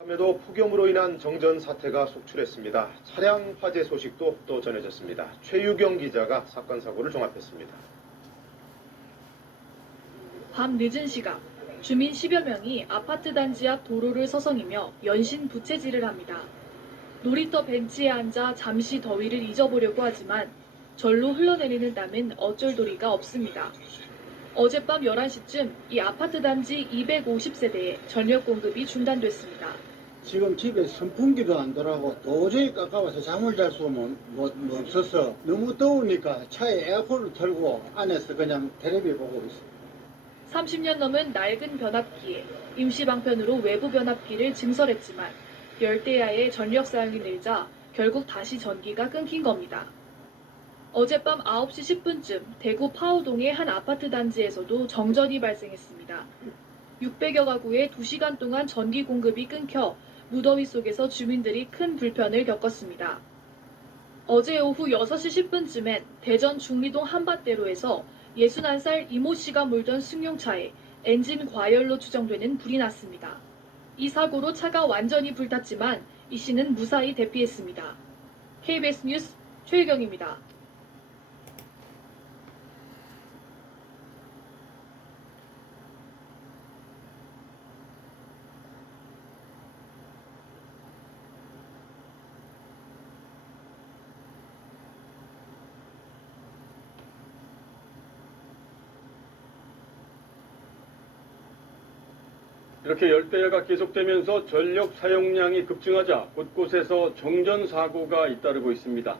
밤에도 폭염으로 인한 정전 사태가 속출했습니다. 차량 화재 소식도 또 전해졌습니다. 최유경 기자가 사건 사고를 종합했습니다. 밤 늦은 시각, 주민 10여 명이 아파트 단지 앞 도로를 서성이며 연신 부채질을 합니다. 놀이터 벤치에 앉아 잠시 더위를 잊어보려고 하지만 절로 흘러내리는 땀은 어쩔 도리가 없습니다. 어젯밤 11시쯤 이 아파트 단지 250세대에 전력 공급이 중단됐습니다. 지금 집에 선풍기도 안 돌아가고 도저히 깜깜해서 잠을 잘 수는 없어서 너무 더우니까 차에 에어컨을 틀고 안에서 그냥 텔레비 보고 있어요. 30년 넘은 낡은 변압기에 임시 방편으로 외부 변압기를 증설했지만 열대야의 전력 사용이 늘자 결국 다시 전기가 끊긴 겁니다. 어젯밤 9시 10분쯤 대구 파우동의 한 아파트 단지에서도 정전이 발생했습니다. 600여 가구에 2시간 동안 전기 공급이 끊겨 무더위 속에서 주민들이 큰 불편을 겪었습니다. 어제 오후 6시 10분쯤엔 대전 중리동 한밭대로에서 61살 이모 씨가 몰던 승용차에 엔진 과열로 추정되는 불이 났습니다. 이 사고로 차가 완전히 불탔지만 이 씨는 무사히 대피했습니다. KBS 뉴스 최유경입니다. 이렇게 열대야가 계속되면서 전력 사용량이 급증하자 곳곳에서 정전 사고가 잇따르고 있습니다.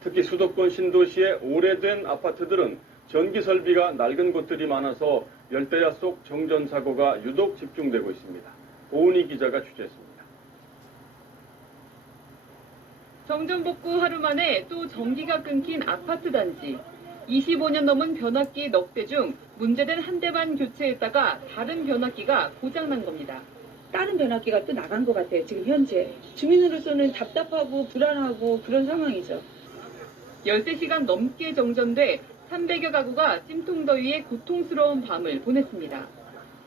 특히 수도권 신도시의 오래된 아파트들은 전기 설비가 낡은 곳들이 많아서 열대야 속 정전 사고가 유독 집중되고 있습니다. 오은희 기자가 취재했습니다. 정전 복구 하루 만에 또 전기가 끊긴 아파트 단지. 25년 넘은 변압기 넉 대 중 문제된 한 대만 교체했다가 다른 변압기가 고장난 겁니다. 다른 변압기가 또 나간 것 같아요, 지금 현재. 주민으로서는 답답하고 불안하고 그런 상황이죠. 13시간 넘게 정전돼 300여 가구가 찜통더위에 고통스러운 밤을 보냈습니다.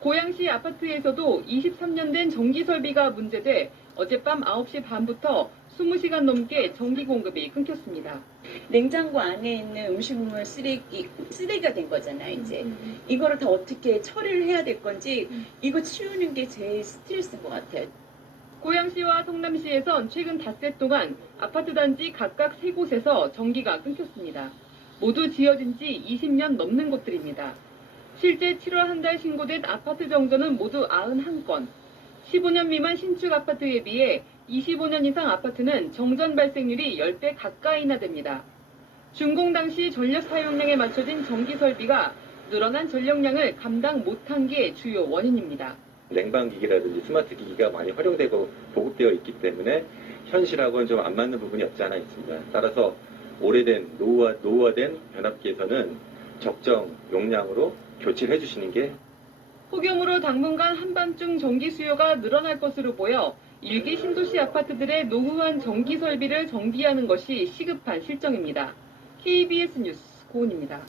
고양시 아파트에서도 23년 된 전기 설비가 문제돼 어젯밤 9시 반부터 20시간 넘게 전기 공급이 끊겼습니다. 냉장고 안에 있는 음식물 쓰레기가 된 거잖아요, 이제. 이거를 다 어떻게 처리를 해야 될 건지 이거 치우는 게 제일 스트레스인 것 같아요. 고양시와 성남시에선 최근 닷새 동안 아파트 단지 각각 3곳에서 전기가 끊겼습니다. 모두 지어진 지 20년 넘는 곳들입니다. 실제 7월 한 달 신고된 아파트 정전은 모두 91건. 15년 미만 신축 아파트에 비해 25년 이상 아파트는 정전 발생률이 10배 가까이나 됩니다. 준공 당시 전력 사용량에 맞춰진 전기 설비가 늘어난 전력량을 감당 못한 게 주요 원인입니다. 냉방기기라든지 스마트 기기가 많이 활용되고 보급되어 있기 때문에 현실하고는 좀 안 맞는 부분이 없지 않아 있습니다. 따라서 오래된 노후화된 변압기에서는 적정 용량으로 교체를 해주시는 게 폭염으로 당분간 한밤중 전기 수요가 늘어날 것으로 보여 일기 신도시 아파트들의 노후한 전기 설비를 정비하는 것이 시급한 실정입니다. KBS 뉴스 고은입니다.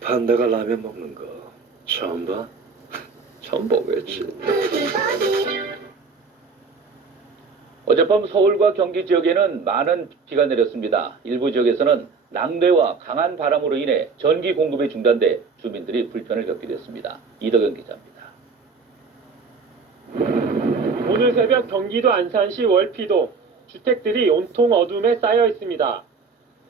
판다가 라면 먹는 거 처음 봐? 처음 보겠지. 어젯밤 서울과 경기 지역에는 많은 비가 내렸습니다. 일부 지역에서는 낙뢰와 강한 바람으로 인해 전기 공급이 중단돼 주민들이 불편을 겪게 됐습니다. 이덕영 기자입니다. 오늘 새벽 경기도 안산시 월피도 주택들이 온통 어둠에 쌓여 있습니다.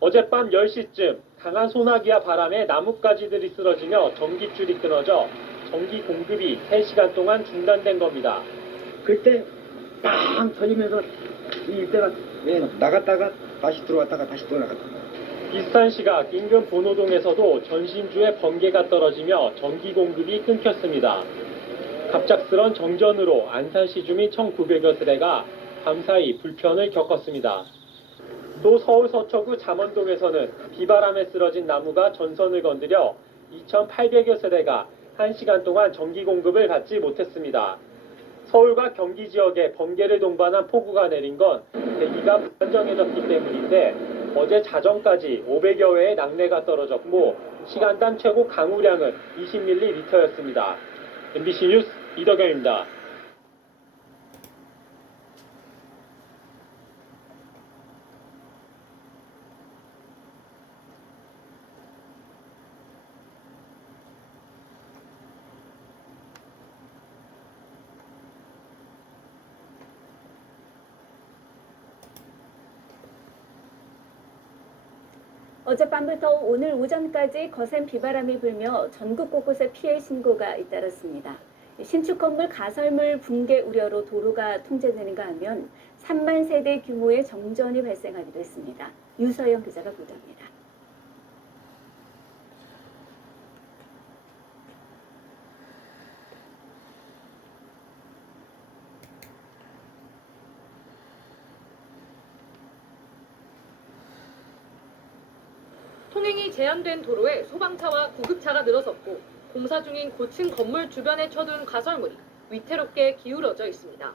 어젯밤 10시쯤 강한 소나기와 바람에 나뭇가지들이 쓰러지며 전기줄이 끊어져 전기 공급이 3시간 동안 중단된 겁니다. 그때 빵 터지면서 이때가 나갔다가 다시 들어왔다가 다시 또 나갔다. 비슷한 시각 인근 본호동에서도 전신주에 번개가 떨어지며 전기 공급이 끊겼습니다. 갑작스런 정전으로 안산시 주민 1,900여 세대가 밤사이 불편을 겪었습니다. 또 서울 서초구 잠원동에서는 비바람에 쓰러진 나무가 전선을 건드려 2,800여 세대가 1시간 동안 전기 공급을 받지 못했습니다. 서울과 경기 지역에 번개를 동반한 폭우가 내린 건 대기가 불안정해졌기 때문인데 어제 자정까지 500여 회의 낙뢰가 떨어졌고 시간당 최고 강우량은 20mm였습니다. MBC 뉴스 이덕영입니다. 어젯밤부터 오늘 오전까지 거센 비바람이 불며 전국 곳곳에 피해 신고가 잇따랐습니다. 신축 건물 가설물 붕괴 우려로 도로가 통제되는가 하면 3만 세대 규모의 정전이 발생하기도 했습니다. 유서영 기자가 보도합니다. 통행이 제한된 도로에 소방차와 구급차가 늘어섰고 공사 중인 고층 건물 주변에 쳐둔 가설물이 위태롭게 기울어져 있습니다.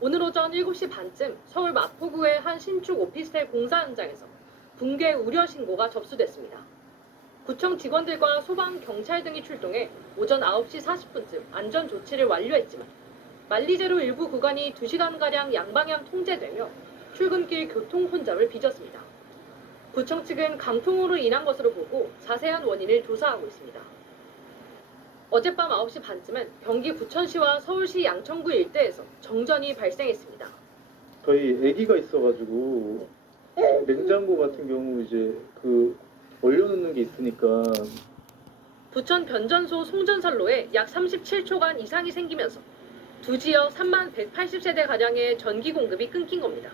오늘 오전 7시 반쯤 서울 마포구의 한 신축 오피스텔 공사 현장에서 붕괴 우려 신고가 접수됐습니다. 구청 직원들과 소방, 경찰 등이 출동해 오전 9시 40분쯤 안전 조치를 완료했지만 만리제로 일부 구간이 2시간가량 양방향 통제되며 출근길 교통 혼잡을 빚었습니다. 구청 측은 강풍으로 인한 것으로 보고 자세한 원인을 조사하고 있습니다. 어젯밤 9시 반쯤엔 경기 부천시와 서울시 양천구 일대에서 정전이 발생했습니다. 저희 아기가 있어가지고 냉장고 같은 경우 이제 얼려놓는 게 있으니까 부천 변전소 송전선로에 약 37초간 이상이 생기면서 두 지역 3만 180세대가량의 전기 공급이 끊긴 겁니다.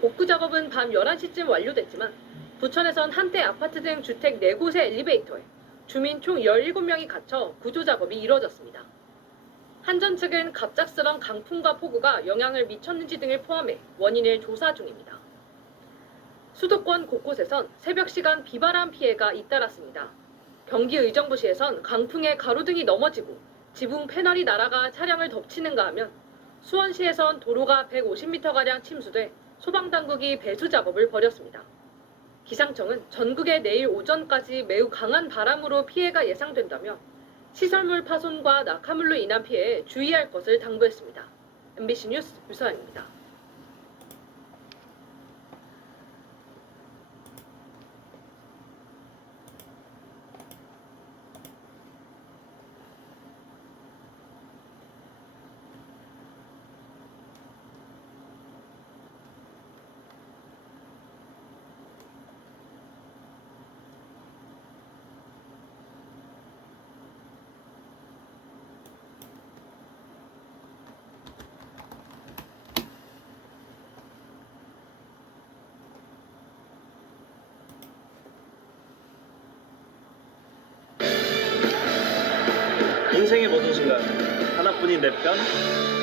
복구 작업은 밤 11시쯤 완료됐지만 부천에선 한때 아파트 등 주택 4곳의 엘리베이터에 주민 총 17명이 갇혀 구조 작업이 이뤄졌습니다. 한전 측은 갑작스런 강풍과 폭우가 영향을 미쳤는지 등을 포함해 원인을 조사 중입니다. 수도권 곳곳에선 새벽 시간 비바람 피해가 잇따랐습니다. 경기 의정부시에선 강풍에 가로등이 넘어지고 지붕 패널이 날아가 차량을 덮치는가 하면 수원시에선 도로가 150m가량 침수돼 소방당국이 배수 작업을 벌였습니다. 기상청은 전국에 내일 오전까지 매우 강한 바람으로 피해가 예상된다며 시설물 파손과 낙하물로 인한 피해에 주의할 것을 당부했습니다. MBC 뉴스 유서연입니다. 인생의 모든 순간 하나뿐인 내 편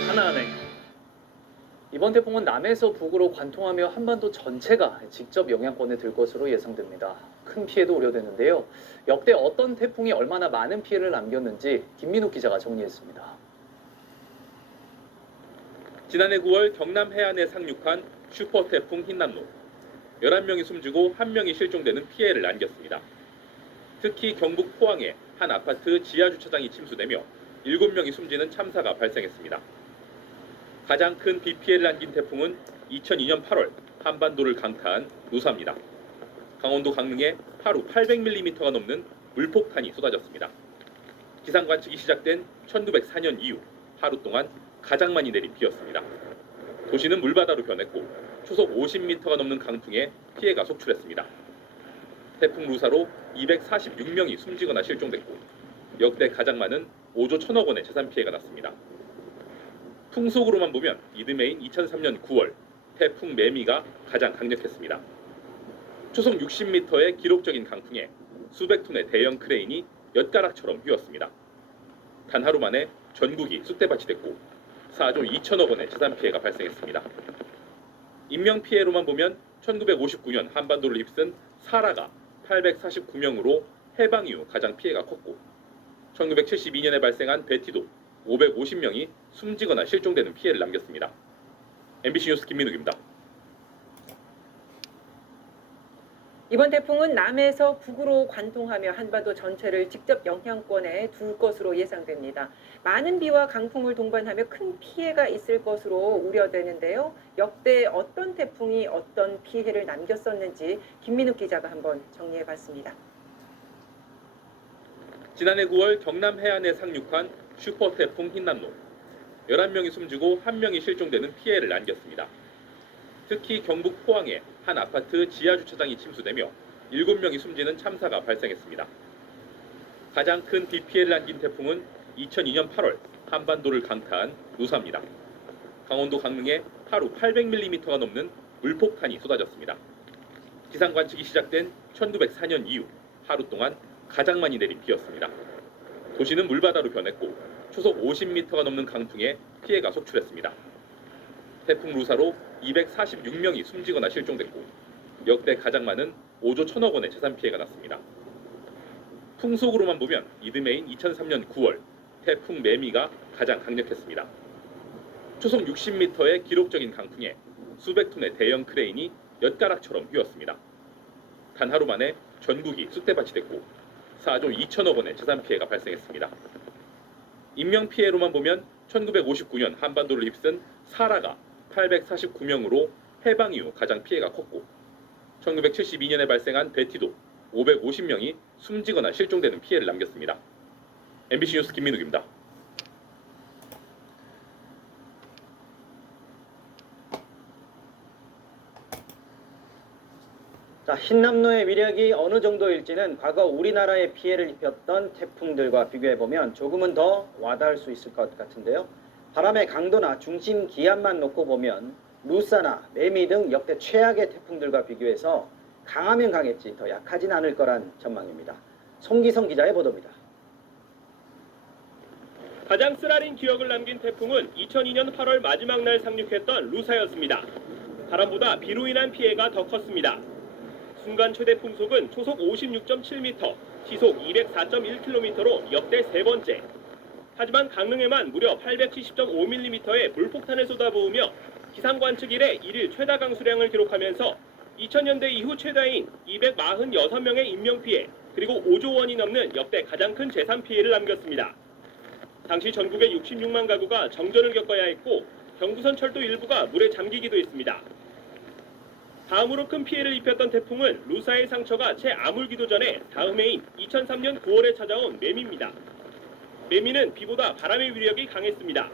하나은행. 이번 태풍은 남해에서 북으로 관통하며 한반도 전체가 직접 영향권에 들 것으로 예상됩니다. 큰 피해도 우려되는데요. 역대 어떤 태풍이 얼마나 많은 피해를 남겼는지 김민욱 기자가 정리했습니다. 지난해 9월 경남 해안에 상륙한 슈퍼태풍 흰남노. 11명이 숨지고 1명이 실종되는 피해를 안겼습니다. 특히 경북 포항에 한 아파트 지하주차장이 침수되며 7명이 숨지는 참사가 발생했습니다. 가장 큰 비 피해를 안긴 태풍은 2002년 8월 한반도를 강타한 누사입니다. 강원도 강릉에 하루 800mm가 넘는 물폭탄이 쏟아졌습니다. 기상 관측이 시작된 1904년 이후 하루 동안 가장 많이 내린 비였습니다. 도시는 물바다로 변했고 초속 50m가 넘는 강풍에 피해가 속출했습니다. 태풍 루사로 246명이 숨지거나 실종됐고 역대 가장 많은 5조 1천억 원의 재산 피해가 났습니다. 풍속으로만 보면 이듬해인 2003년 9월 태풍 매미가 가장 강력했습니다. 초속 60m의 기록적인 강풍에 수백 톤의 대형 크레인이 엿가락처럼 휘었습니다. 단 하루 만에 전국이 쑥대밭이 됐고 4조 2천억 원의 재산 피해가 발생했습니다. 인명 피해로만 보면 1959년 한반도를 휩쓴 사라가 849명으로 해방 이후 가장 피해가 컸고 1972년에 발생한 베티도 550명이 숨지거나 실종되는 피해를 남겼습니다. MBC 뉴스 김민욱입니다. 이번 태풍은 남에서 북으로 관통하며 한반도 전체를 직접 영향권에 둘 것으로 예상됩니다. 많은 비와 강풍을 동반하며 큰 피해가 있을 것으로 우려되는데요. 역대 어떤 태풍이 어떤 피해를 남겼었는지 김민욱 기자가 한번 정리해봤습니다. 지난해 9월 경남 해안에 상륙한 슈퍼 태풍 흰남노. 11명이 숨지고 1명이 실종되는 피해를 남겼습니다. 특히 경북 포항에 한 아파트 지하 주차장이 침수되며 7명이 숨지는 참사가 발생했습니다. 가장 큰 비 피해를 남긴 태풍은 2002년 8월 한반도를 강타한 루사입니다. 강원도 강릉에 하루 800mm가 넘는 물폭탄이 쏟아졌습니다. 기상 관측이 시작된 1904년 이후 하루 동안 가장 많이 내린 비였습니다. 도시는 물바다로 변했고 초속 50m가 넘는 강풍에 피해가 속출했습니다. 태풍 루사로 246명이 숨지거나 실종됐고 역대 가장 많은 5조 1천억 원의 재산 피해가 났습니다. 풍속으로만 보면 이듬해인 2003년 9월 태풍 매미가 가장 강력했습니다. 초속 60m의 기록적인 강풍에 수백 톤의 대형 크레인이 엿가락처럼 휘었습니다. 단 하루 만에 전국이 쑥대밭이 됐고 4조 2천억 원의 재산 피해가 발생했습니다. 인명 피해로만 보면 1959년 한반도를 휩쓴 사라가 849명으로 해방 이후 가장 피해가 컸고 1972년에 발생한 베티도 550명이 숨지거나 실종되는 피해를 남겼습니다. MBC 뉴스 김민욱입니다. 자, 흰남노의 위력이 어느 정도일지는 과거 우리나라에 피해를 입혔던 태풍들과 비교해보면 조금은 더 와닿을 수 있을 것 같은데요. 바람의 강도나 중심 기압만 놓고 보면 루사나 매미 등 역대 최악의 태풍들과 비교해서 강하면 강했지 더 약하진 않을 거란 전망입니다. 송기성 기자의 보도입니다. 가장 쓰라린 기억을 남긴 태풍은 2002년 8월 마지막 날 상륙했던 루사였습니다. 바람보다 비로 인한 피해가 더 컸습니다. 순간 최대 풍속은 초속 56.7m, 시속 204.1km로 역대 세 번째. 하지만 강릉에만 무려 870.5mm의 물폭탄을 쏟아부으며 기상관측 이래 1일 최다 강수량을 기록하면서 2000년대 이후 최다인 246명의 인명피해 그리고 5조 원이 넘는 역대 가장 큰 재산 피해를 남겼습니다. 당시 전국의 66만 가구가 정전을 겪어야 했고 경부선 철도 일부가 물에 잠기기도 했습니다. 다음으로 큰 피해를 입혔던 태풍은 루사의 상처가 채 아물기도 전에 다음 해인 2003년 9월에 찾아온 매미입니다. 매미는 비보다 바람의 위력이 강했습니다.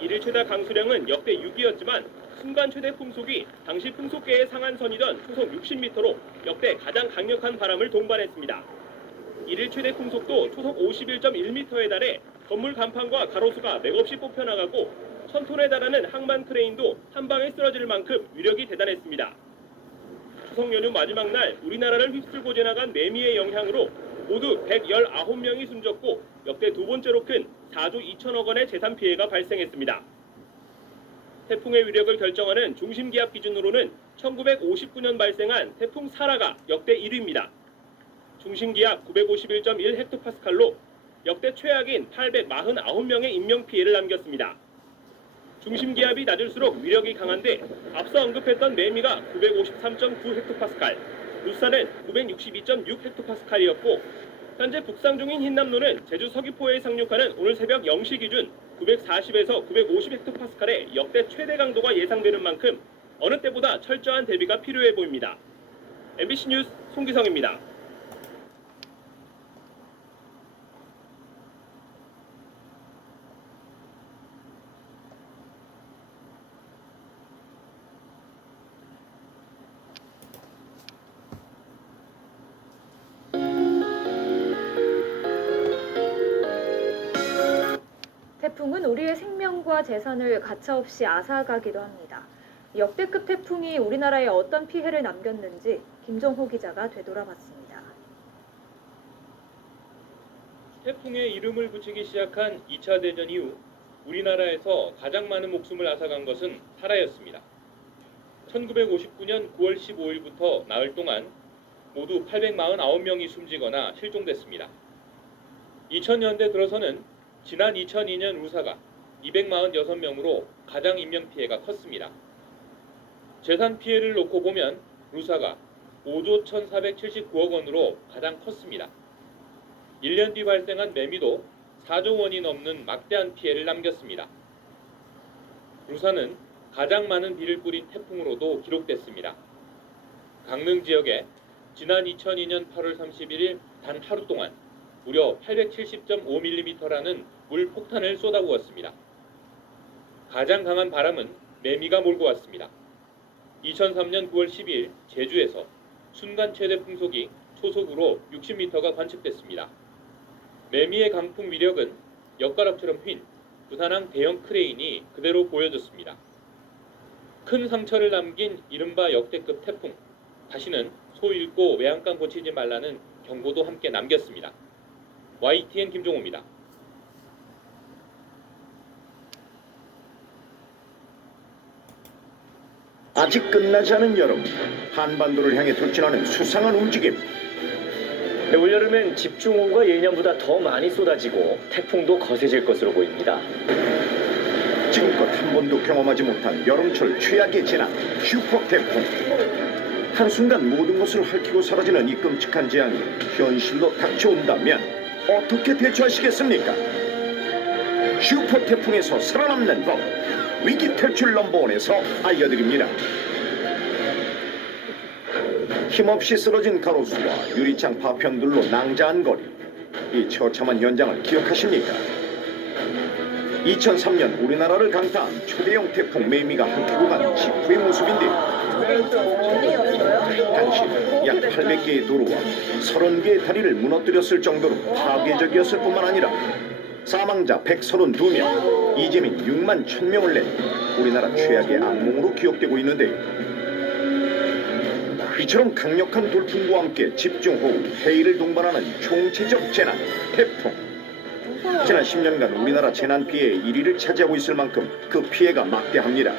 이를 최다 강수량은 역대 6위였지만 순간 최대 풍속이 당시 풍속계의 상한선이던 초속 60m로 역대 가장 강력한 바람을 동반했습니다. 이를 최대 풍속도 초속 51.1m에 달해 건물 간판과 가로수가 맥없이 뽑혀나가고 1000톤에 달하는 항만 크레인도 한 방에 쓰러질 만큼 위력이 대단했습니다. 추석 연휴 마지막 날 우리나라를 휩쓸고 지나간 매미의 영향으로 모두 119명이 숨졌고 역대 두 번째로 큰 4조 2천억 원의 재산 피해가 발생했습니다. 태풍의 위력을 결정하는 중심기압 기준으로는 1959년 발생한 태풍 사라가 역대 1위입니다. 중심기압 951.1헥토파스칼로 역대 최악인 849명의 인명피해를 남겼습니다. 중심기압이 낮을수록 위력이 강한데 앞서 언급했던 매미가 953.9헥토파스칼, 루사는 962.6헥토파스칼이었고 현재 북상 중인 흰남노는 제주 서귀포에 상륙하는 오늘 새벽 0시 기준 940에서 950헥토파스칼의 역대 최대 강도가 예상되는 만큼 어느 때보다 철저한 대비가 필요해 보입니다. MBC 뉴스 송기성입니다. 태풍은 우리의 생명과 재산을 가차없이 앗아가기도 합니다. 역대급 태풍이 우리나라에 어떤 피해를 남겼는지 김정호 기자가 되돌아봤습니다. 태풍에 이름을 붙이기 시작한 2차 대전 이후 우리나라에서 가장 많은 목숨을 앗아간 것은 사라였습니다. 1959년 9월 15일부터 나흘 동안 모두 849명이 숨지거나 실종됐습니다. 2000년대 들어서는 지난 2002년 루사가 246명으로 가장 인명피해가 컸습니다. 재산 피해를 놓고 보면 루사가 5조 1,479억 원으로 가장 컸습니다. 1년 뒤 발생한 매미도 4조 원이 넘는 막대한 피해를 남겼습니다. 루사는 가장 많은 비를 뿌린 태풍으로도 기록됐습니다. 강릉 지역에 지난 2002년 8월 31일 단 하루 동안 무려 870.5mm라는 물 폭탄을 쏟아부었습니다. 가장 강한 바람은 매미가 몰고 왔습니다. 2003년 9월 12일 제주에서 순간 최대 풍속이 초속으로 60m가 관측됐습니다. 매미의 강풍 위력은 엿가락처럼 휜 부산항 대형 크레인이 그대로 보여졌습니다. 큰 상처를 남긴 이른바 역대급 태풍, 다시는 소 잃고 외양간 고치지 말라는 경고도 함께 남겼습니다. YTN 김종호입니다. 아직 끝나지 않은 여름, 한반도를 향해 돌진하는 수상한 움직임. 네, 올여름엔 집중호우가 예년보다 더 많이 쏟아지고 태풍도 거세질 것으로 보입니다. 지금껏 한 번도 경험하지 못한 여름철 최악의 재난, 슈퍼 태풍. 한순간 모든 것을 핥히고 사라지는 이 끔찍한 재앙이 현실로 닥쳐온다면 어떻게 대처하시겠습니까? 슈퍼 태풍에서 살아남는 법, 위기 탈출 넘버원에서 알려드립니다. 힘없이 쓰러진 가로수와 유리창 파편들로 낭자한 거리, 이 처참한 현장을 기억하십니까? 2003년 우리나라를 강타한 초대형 태풍 매미가 핥히고 간 직후의 모습인데요. 당시 약 800개의 도로와 30개의 다리를 무너뜨렸을 정도로 파괴적이었을 뿐만 아니라 사망자 132명, 이재민 6만 1000명을 낸 우리나라 최악의 악몽으로 기억되고 있는데요. 이처럼 강력한 돌풍과 함께 집중호우, 해일을 동반하는 총체적 재난, 태풍. 지난 10년간 우리나라 재난 피해의 1위를 차지하고 있을 만큼 그 피해가 막대합니다.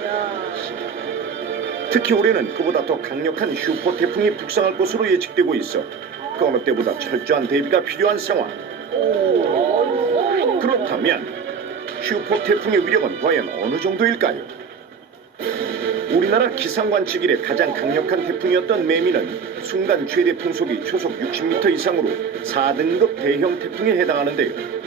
특히 올해는 그보다 더 강력한 슈퍼 태풍이 북상할 것으로 예측되고 있어 그 어느 때보다 철저한 대비가 필요한 상황. 그렇다면 슈퍼 태풍의 위력은 과연 어느 정도일까요? 우리나라 기상관측 이래 가장 강력한 태풍이었던 매미는 순간 최대 풍속이 초속 60m 이상으로 4등급 대형 태풍에 해당하는데요.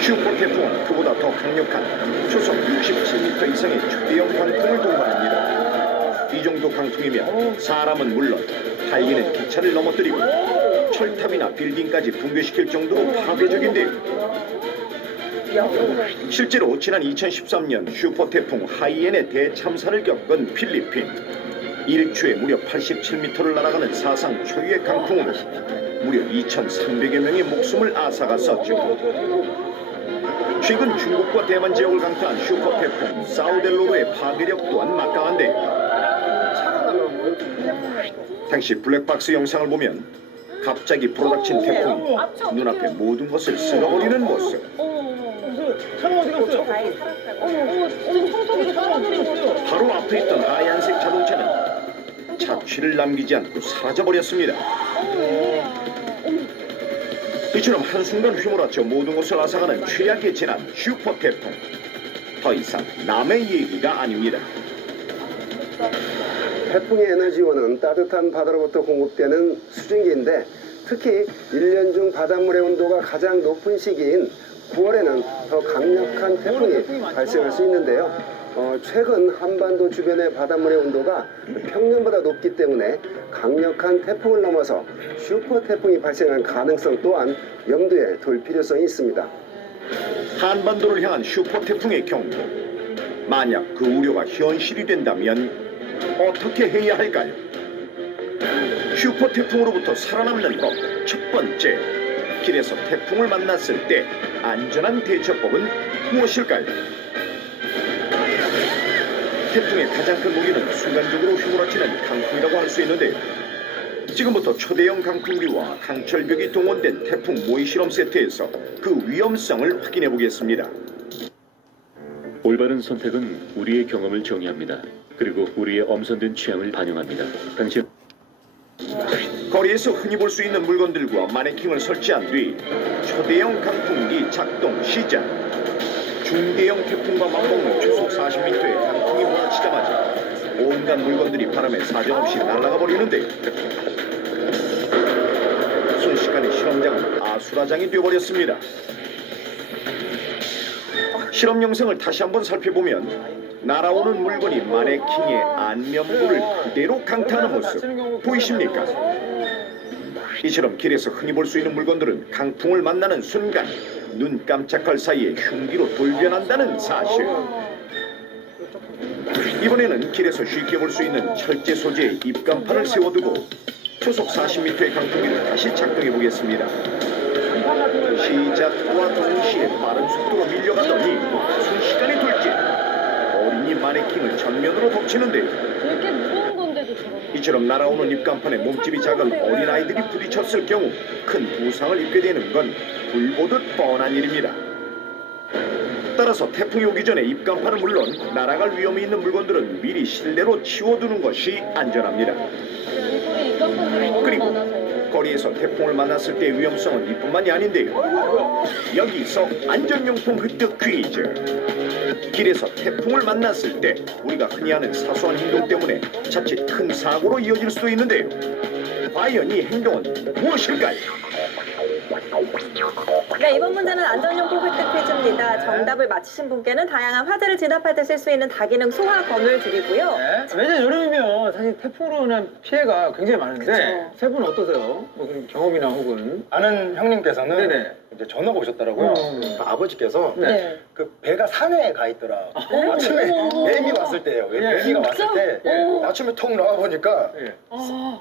슈퍼 태풍은 그보다 더 강력한 초속 67m 이상의 초대형 강풍을 동반합니다. 이 정도 강풍이면 사람은 물론 달리는 기차를 넘어뜨리고 철탑이나 빌딩까지 붕괴시킬 정도로 파괴적인데요. 실제로 지난 2013년 슈퍼 태풍 하이엔의 대참사를 겪은 필리핀. 1초에 무려 87m를 날아가는 사상 초유의 강풍으로 무려 2,300여 명의 목숨을 앗아갔었죠. 최근 중국과 대만 지역을 강타한 슈퍼 태풍 사우델로로의 파괴력 또한 막강한데 당시 블랙박스 영상을 보면 갑자기 불어닥친 태풍이 눈앞에 모든 것을 쓸어버리는 모습. 바로 앞에 있던 하얀색 자동차는 자취를 남기지 않고 사라져버렸습니다. 이처럼 한순간 휘몰아쳐 모든 것을 앗아가는 최악의 재난 슈퍼 태풍. 더 이상 남의 얘기가 아닙니다. 태풍의 에너지원은 따뜻한 바다로부터 공급되는 수증기인데 특히 1년 중 바닷물의 온도가 가장 높은 시기인 9월에는 더 강력한 태풍이 발생할 수 있는데요. 최근 한반도 주변의 바닷물의 온도가 평년보다 높기 때문에 강력한 태풍을 넘어서 슈퍼 태풍이 발생할 가능성 또한 염두에 둘 필요성이 있습니다. 한반도를 향한 슈퍼 태풍의 경우 만약 그 우려가 현실이 된다면 어떻게 해야 할까요? 슈퍼 태풍으로부터 살아남는 법 첫 번째, 길에서 태풍을 만났을 때 안전한 대처법은 무엇일까요? 태풍의 가장 큰 무기는 순간적으로 휘몰아치는 강풍이라고 할 수 있는데요. 지금부터 초대형 강풍기와 강철벽이 동원된 태풍 모의 실험 세트에서 그 위험성을 확인해 보겠습니다. 올바른 선택은 우리의 경험을 정의합니다. 그리고 우리의 엄선된 취향을 반영합니다. 당신 거리에 길에서 흔히 볼 수 있는 물건들과 마네킹을 설치한 뒤 초대형 강풍기 작동 시작. 중대형 태풍과 맞먹는 초속 40m의 강풍이 몰아치자마자 온갖 물건들이 바람에 사정없이 날아가 버리는데 순식간에 실험장은 아수라장이 되어버렸습니다. 실험 영상을 다시 한번 살펴보면 날아오는 물건이 마네킹의 안면부를 그대로 강타하는 모습 보이십니까? 이처럼 길에서 흔히 볼 수 있는 물건들은 강풍을 만나는 순간 눈 깜짝할 사이에 흉기로 돌변한다는 사실. 이번에는 길에서 쉽게 볼 수 있는 철제 소재의 입간판을 세워두고 초속 40m의 강풍기를 다시 작동해 보겠습니다. 시작과 동시에 빠른 속도로 밀려가더니 순식간에 돌진. 어린이 마네킹을 전면으로 덮치는데 되게 무거운 건데도 저런. 이처럼 날아오는 입간판에 몸집이 작은 어린아이들이 부딪혔을 경우 큰 부상을 입게 되는 건 불보듯 뻔한 일입니다. 따라서 태풍이 오기 전에 입간판은 물론 날아갈 위험이 있는 물건들은 미리 실내로 치워두는 것이 안전합니다. 그리고 거리에서 태풍을 만났을 때의 위험성은 이뿐만이 아닌데요. 여기서 안전용품 획득 퀴즈. 길에서 태풍을 만났을 때 우리가 흔히 하는 사소한 행동 때문에 자칫 큰 사고로 이어질 수도 있는데요. 과연 이 행동은 무엇일까요? 네, 이번 문제는 안전용품 획득 퀴즈입니다. 정답을 맞히신 분께는 다양한 화재를 진압할 때 쓸 수 있는 다기능 소화검을 드리고요. 네. 매년 여름이면 사실 태풍으로 인한 피해가 굉장히 많은데 세 분은 어떠세요? 뭐 그런 경험이나 혹은 아는 형님께서는 네네. 이제 전화가 오셨더라고요. 아버지께서 네. 그 배가 산에 가 있더라. 아침에 매미 왔을 때예요. 매미가 왔을 때 아침에 통 나와 보니까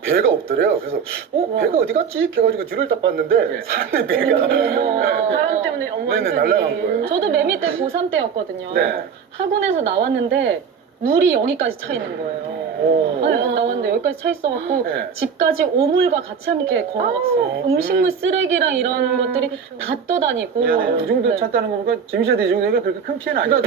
배가 없더래요. 그래서 배가 어디 갔지? 해가지고 뒤를 딱 봤는데 산에 배가 바람 때문에 네네, 날아간 거예요. 저도 매미 때 고3 때였거든요. 네. 학원에서 나왔는데 물이 여기까지 차 있는 거예요. 네, 나왔는데 여기까지 차 있어갖고 집까지 오물과 같이 함께 걸어갔어요. 음식물 쓰레기랑 이런 것들이 다 떠다니고. 이 정도 네. 찼다는 거 보니까 지민 씨한테 이 정도가 그렇게 큰 피해는 아니에요.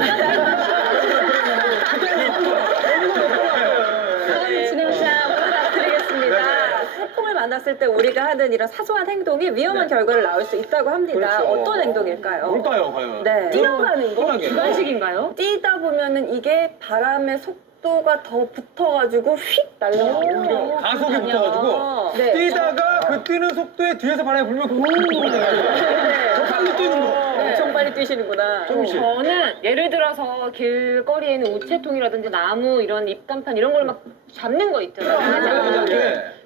태풍을 만났을 때 우리가 하는 이런 사소한 행동이 위험한 결과를 낳을 수 있다고 합니다. 그렇죠. 어떤 행동일까요? 뭘까요, 과연? 네. 뛰어가는 거? 편하게. 주관식인가요? 뛰다 보면은 이게 바람의 속도가 더 붙어가지고 휙 날아가요. 가속이 붙어가지고 네. 뛰다가 그 뛰는 속도에 뒤에서 바람이 불면 더 빨리 뛰는 거. 엄청 빨리 뛰시는구나. 저는 예를 들어서 길거리에는 우체통이라든지 나무 이런 입간판 이런 걸 막 잡는 거 있잖아요.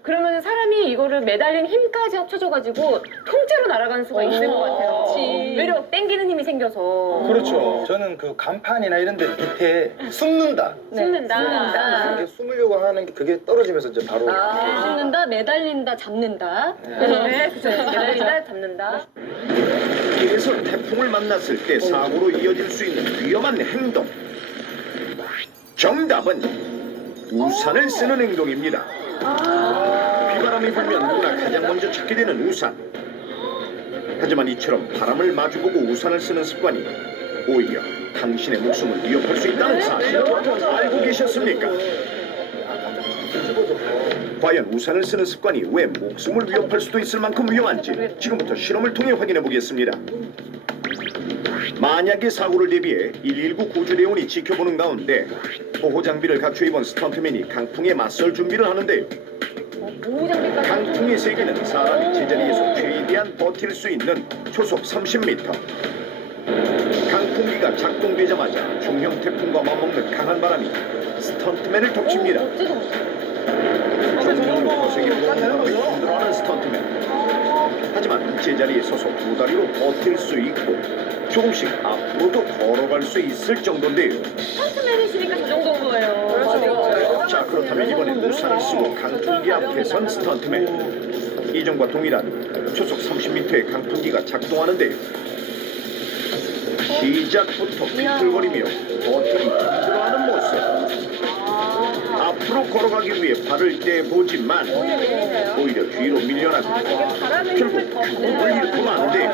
그러면 사람이 이거를 매달린 힘까지 합쳐져가지고 통째로 날아가는 수가 있을 것 같아요. 외려 땡기는 힘이 생겨서. 그렇죠. 저는 그 간판이나 이런 데 밑에 숨는다. 숨는다. 이렇게 숨으려고 하는 게 그게 떨어지면서 이제 바로 숨는다, 매달린다, 잡는다. 네, 그죠. 매달린다, 잡는다. 길에서 태풍을 만났을 때 사고로 이어질 수 있는 위험한 행동. 정답은 우산을 쓰는 행동입니다. 비바람이 불면 누구나 가장 먼저 찾게 되는 우산. 하지만 이처럼 바람을 마주보고 우산을 쓰는 습관이 오히려 당신의 목숨을 위협할 수 있다는 사실 알고 계셨습니까? 과연 우산을 쓰는 습관이 왜 목숨을 위협할 수도 있을 만큼 위험한지 지금부터 실험을 통해 확인해 보겠습니다. 만약의 사고를 대비해 119 구조대원이 지켜보는 가운데 보호장비를 갖춰 입은 스턴트맨이 강풍에 맞설 준비를 하는데요. 강풍의 세기는 사람이 제자리에서 최대한 버틸 수 있는 초속 30m. 강풍기가 작동되자마자 중형 태풍과 맞먹는 강한 바람이 스턴트맨을 덮칩니다. 중형을 거세게 부는 바람을 힘들어하는 스턴트맨. 하지만 제자리에 서서 두 다리로 버틸 수 있고 조금씩 앞으로도 걸어갈 수 있을 정도인데요. 스턴트맨이시니까 저 정도인 거예요. 자, 그렇다면 이번엔 우산을 쓰고 강풍기 앞에 선 스턴트맨. 이전과 동일한 초속 30m의 강풍기가 작동하는데요. 시작부터 비틀거리며 버티기 힘들어하는 모습. 앞으로 걸어가기 위해 발을 떼보지만 오히려 뒤로 밀려나고 결국 그걸 잃고 마는데요.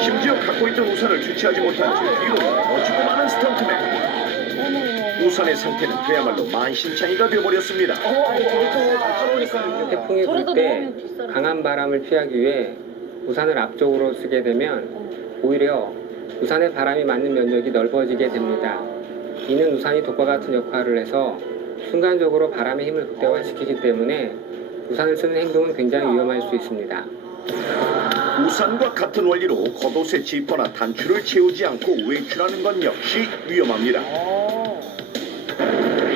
심지어 갖고 있던 우산을 주체하지 못한 채 뒤로 뻗치고 마는 스턴트맨. 우산의 상태는 그야말로 만신창이가 되어버렸습니다. 태풍이 불 때 강한 바람을 피하기 위해 우산을 앞쪽으로 쓰게 되면 오히려 우산의 바람이 맞는 면적이 넓어지게 됩니다. 이는 우산이 독과 같은 역할을 해서 순간적으로 바람의 힘을 극대화시키기 때문에 우산을 쓰는 행동은 굉장히 위험할 수 있습니다. 우산과 같은 원리로 겉옷의 지퍼나 단추를 채우지 않고 외출하는 건 역시 위험합니다.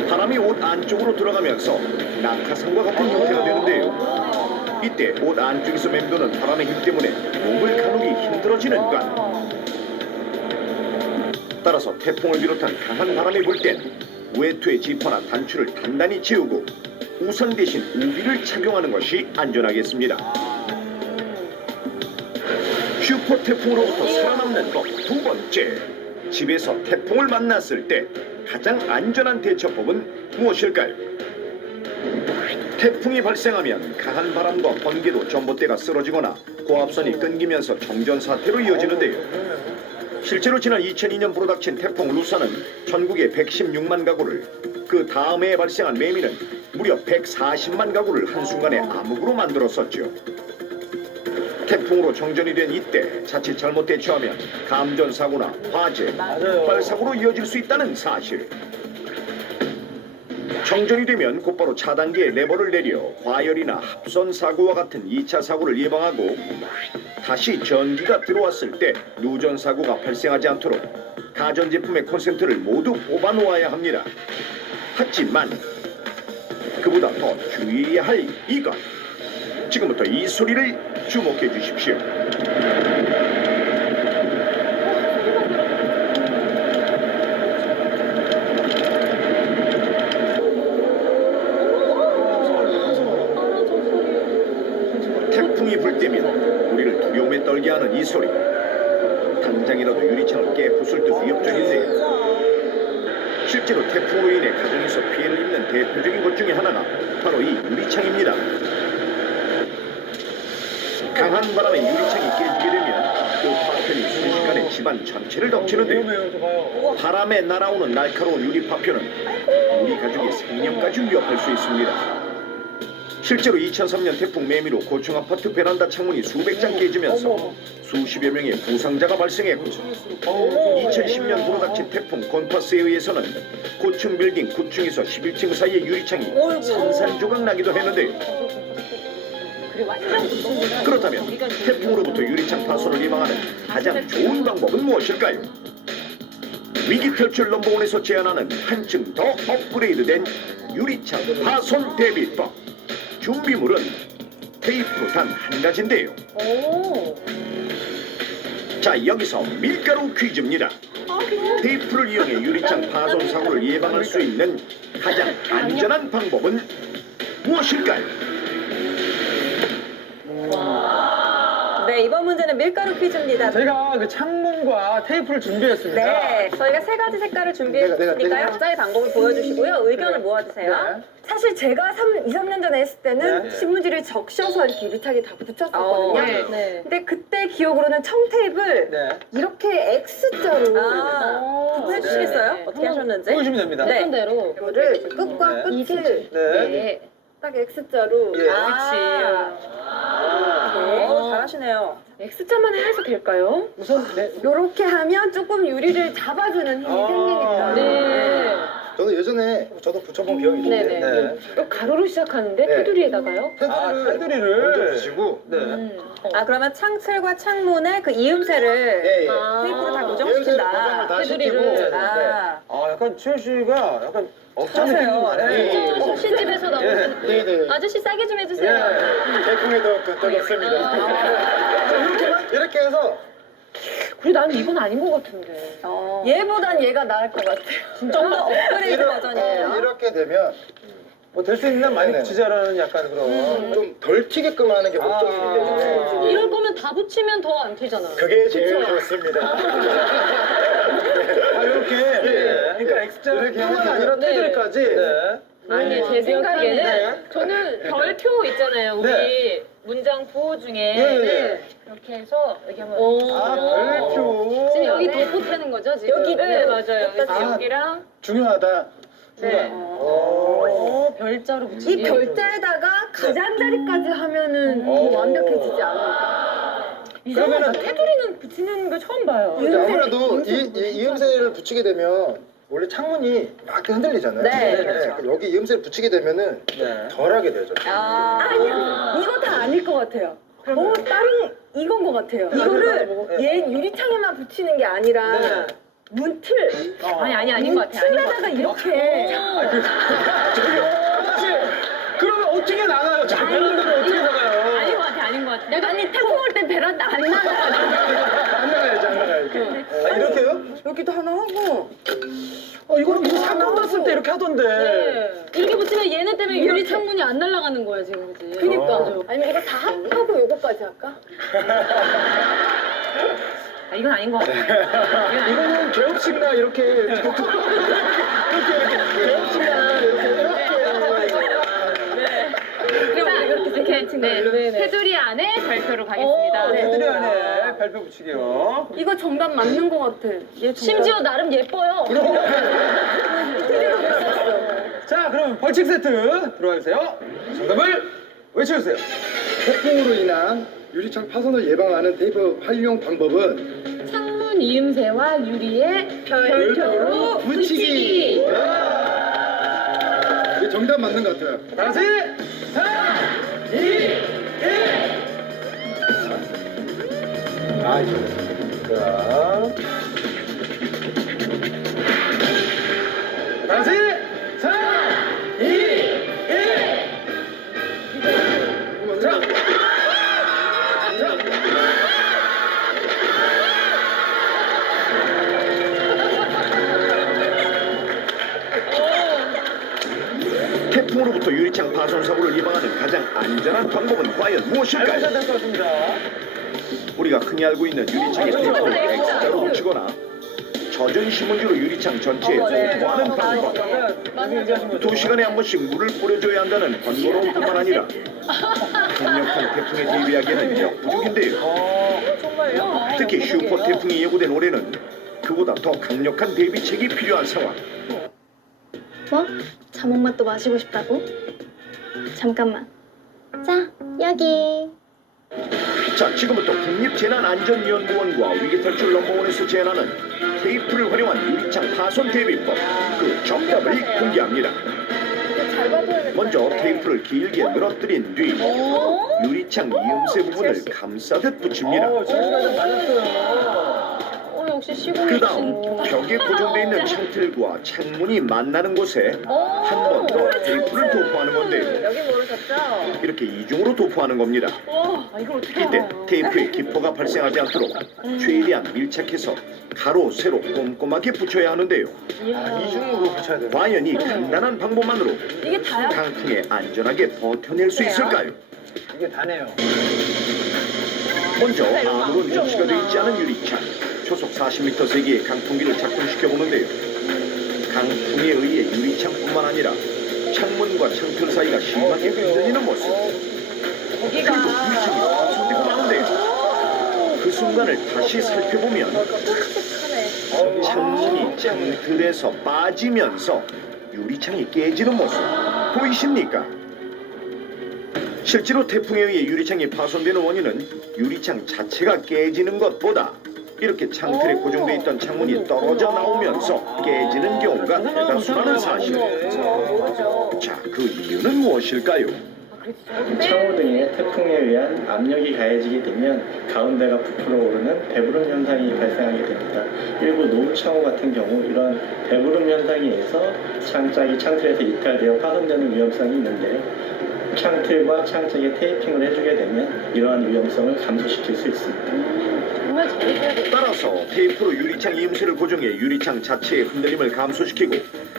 바람이 옷 안쪽으로 들어가면서 낙하산과 같은 형태가 되는데요. 이때 옷 안쪽에서 맴도는 바람의 힘 때문에 몸을 가누기 힘들어지는 것. 따라서 태풍을 비롯한 강한 바람이 불 땐 외투의 지퍼나 단추를 단단히 채우고 우산 대신 우비를 착용하는 것이 안전하겠습니다. 슈퍼 태풍으로부터 살아남는 법 두 번째, 집에서 태풍을 만났을 때 가장 안전한 대처법은 무엇일까요? 태풍이 발생하면 강한 바람과 번개로 전봇대가 쓰러지거나 고압선이 끊기면서 정전 사태로 이어지는데요. 실제로 지난 2002년 불어닥친 태풍 루사는 전국의 116만 가구를, 그 다음 해에 발생한 매미는 무려 140만 가구를 한순간에 암흑으로 만들었었죠. 태풍으로 정전이 된 이때 자칫 잘못 대처하면 감전사고나 화재, 폭발사고로 이어질 수 있다는 사실. 정전이 되면 곧바로 차단기에 레버를 내려 과열이나 합선사고와 같은 2차 사고를 예방하고 다시 전기가 들어왔을 때 누전사고가 발생하지 않도록 가전제품의 콘센트를 모두 뽑아놓아야 합니다. 하지만 그보다 더 주의해야 할 이것. 지금부터 이 소리를 주목해 주십시오. 태풍이 불 때면 우리를 두려움에 떨게 하는 이 소리. 당장이라도 유리창을 깨 부술 듯 위협적인데요. 실제로 태풍으로 인해 가정에서 피해를 입는 대표적인 것 중에 하나가 바로 이 유리창입니다. 강한 바람에 유리창이 깨지게 되면 그 파편이 순식간에 집안 전체를 덮치는데요. 바람에 날아오는 날카로운 유리 파편은 우리 가족의 생명까지 위협할 수 있습니다. 실제로 2003년 태풍 매미로 고층 아파트 베란다 창문이 수백 장 깨지면서 수십여 명의 부상자가 발생했고, 2010년 불어닥친 태풍 곤파스에 의해서는 고층 빌딩 9층에서 11층 사이의 유리창이 산산조각 나기도 했는데요. 그렇다면 태풍으로부터 유리창 파손을 예방하는 가장 좋은 방법은 무엇일까요? 위기 탈출 넘버원에서 제안하는 한층 더 업그레이드된 유리창 파손 대비법. 준비물은 테이프로 단 한 가지인데요. 자, 여기서 밀가루 퀴즈입니다. 테이프를 이용해 유리창 파손 사고를 예방할 수 있는 가장 안전한 방법은 무엇일까요? 네, 이번 문제는 밀가루 퀴즈입니다. 저희가 그 창문과 테이프를 준비했습니다. 네, 저희가 세 가지 색깔을 준비했으니까요. 각자의 방법을 보여주시고요. 의견을 모아주세요. 사실 제가 2, 3년 전에 했을 때는 신문지를 적셔서 이렇게 유리창에 다 붙였었거든요. 근데 그때 기억으로는 청테이프를 이렇게 X자로 한번 해주시겠어요? 어떻게 하셨는지? 보여주시면 됩니다. 네. 어떤 대로 이거를 끝과 끝을 딱 X자로 잘하시네요. X자만 해서 될까요? 우선 이렇게 하면 조금 유리를 잡아주는 힘이 생기니까. 네. 저도 예전에 저도 붙여본 기억이 있는데 네네. 가로로 시작하는데 테두리에다가요? 테두리를 먼저 주시고 그러면 창틀과 창문에 그 이음새를 테이프로 다 고정시킨다. 다 테두리를. 약간 최 씨가 약간 업자 느낌 좀 나네요. 신집에서 나오는 아저씨 싸게 좀 해주세요. 태풍에도 떨었습니다. 이렇게 해서 그래 나는 이건 아닌 것 같은데. 얘보단 얘가 나을 것 같아요. 좀 더 업그레이드 버전이에요. 이렇게 되면 뭐 될 수 있는 한 많이 붙이자라는 약간 그런 좀 덜 튀게끔 하는 게 목적이기 때문에 이럴 거면 다 붙이면 더 안 튀잖아. 그게 제일 좋습니다. 이렇게 그러니까 X자뿐만 아니라 테두리까지. 아니 제 생각에는 저는 별표 있잖아요. 우리 문장 부호 중에 이렇게 해서 여기 한번 별표. 지금 여기 더 보태는 거죠 지금? 여기 네 맞아요. 그래서 여기랑 중요하다. 네. 별자로 붙이기. 이 별자에다가 가장자리까지 하면은 더 완벽해지지 않을까? 그러면은 테두리는 붙이는 거 처음 봐요. 아무래도 이음새를 붙이게 되면 원래 창문이 막 이렇게 흔들리잖아요. 네, 그렇죠. 그럼 여기 이음새를 붙이게 되면은 덜하게 되죠. 아니요, 이거 다 아닐 것 같아요. 다른 이건 것 같아요. 이거를 얘 유리창에만 붙이는 게 아니라 문틀. 아닌 것 같아. 문틀에다가 이렇게. 그러면 어떻게 나가요? 자, 베란다를 어떻게 나가요? 아닌 것 같아. 아니 태풍 올 땐 베란다 안 나가. 안 나가야지. 이렇게요? 여기도 하나 하고. 이거는 무슨 사건 났을 때 이렇게 하던데. 이렇게 붙이면 얘네 때문에 유리 창문이 안 날아가는 거야 지금. 그치? 그니까. 아니면 이거 다 합하고 요거까지 할까? 이건 아닌 것 같아. 이거는 개업식이나 이렇게 개업식이나 이렇게 테두리 안에 별표로 가겠습니다. 테두리 안에 별표 붙이기요. 이거 정답 맞는 것 같아. 심지어 나름 예뻐요. 자, 그럼 벌칙 세트 들어와 주세요. 정답을 외쳐주세요. 태풍으로 인한 유리창 파손을 예방하는 테이프 활용 방법은 창문 이음새와 유리에 별표로 붙이기. 이게 정답 맞는 것 같아요. 다시 3, 2, 1. 자, 다시 3, 2, 1. 자, 태풍으로부터 유리창 파손 사고를 예방하는 가장 안전한 방법은 과연 무엇일까요? 될것 같습니다. 우리가 흔히 알고 있는 유리창에 테이프를 X자로 붙이거나 젖은 신문지로 유리창 전체에 도포하는 방법. 2시간에 한 번씩 물을 뿌려줘야 한다는 번거로움뿐만 아니라 강력한 태풍에 대비하기에는 역부족인데요. 정말요? 특히 슈퍼 태풍이 예고된 올해는 그보다 더 강력한 대비책이 필요한 상황. 뭐? 자몽맛도 마시고 싶다고? 잠깐만. 자, 여기. 자, 지금부터 국립재난안전연구원과 위기탈출 넘버원에서 제안하는 테이프를 활용한 유리창 파손 대비법, 그 정답을 공개합니다. 먼저 테이프를 길게 늘어뜨린 뒤 유리창 이음새 부분을 감싸듯 붙입니다. 역시 시골. 그 다음 벽에 고정되어 있는 창틀과 창문이 만나는 곳에 한 번 더 테이프를 도포하는 건데요. 여기 모르셨죠? 이렇게 이중으로 도포하는 겁니다. 이걸 어떻게 이때 테이프에 기포가 발생하지 않도록 최대한 밀착해서 가로, 세로 꼼꼼하게 붙여야 하는데요. 이중으로 붙여야 돼요. 과연 이 간단한 방법만으로 이게 다야? 강풍에 안전하게 버텨낼 수 있을까요? 이게 다네요. 먼저 아무런 접시가 되어 있지 않은 유리창, 초속 40m 세기의 강풍기를 작동시켜 보는데요. 강풍에 의해 유리창뿐만 아니라 창문과 창틀 사이가 심하게 흔들리는 모습. 그리고 유리창이 파손되고 마는데요. 그 순간을 다시 살펴보면 창문이 창틀에서 빠지면서 유리창이 깨지는 모습 보이십니까? 실제로 태풍에 의해 유리창이 파손되는 원인은 유리창 자체가 깨지는 것보다 이렇게 창틀에 고정되어 있던 창문이 떨어져 나오면서 깨지는 경우가 대다수라는 사실. 자, 그 이유는 무엇일까요? 창호 등에 태풍에 의한 압력이 가해지게 되면 가운데가 부풀어 오르는 배부름 현상이 발생하게 됩니다. 일부 노후창호 같은 경우 이런 배부름 현상에 의해서 창짝이 창틀에서 이탈되어 파손되는 위험성이 있는데요. 창틀과 창짝에 테이핑을 해주게 되면 이러한 위험성을 감소시킬 수 있습니다. 따라서 테이프로 유리창 이음새를 고정해 유리창 자체의 흔들림을 감소시키고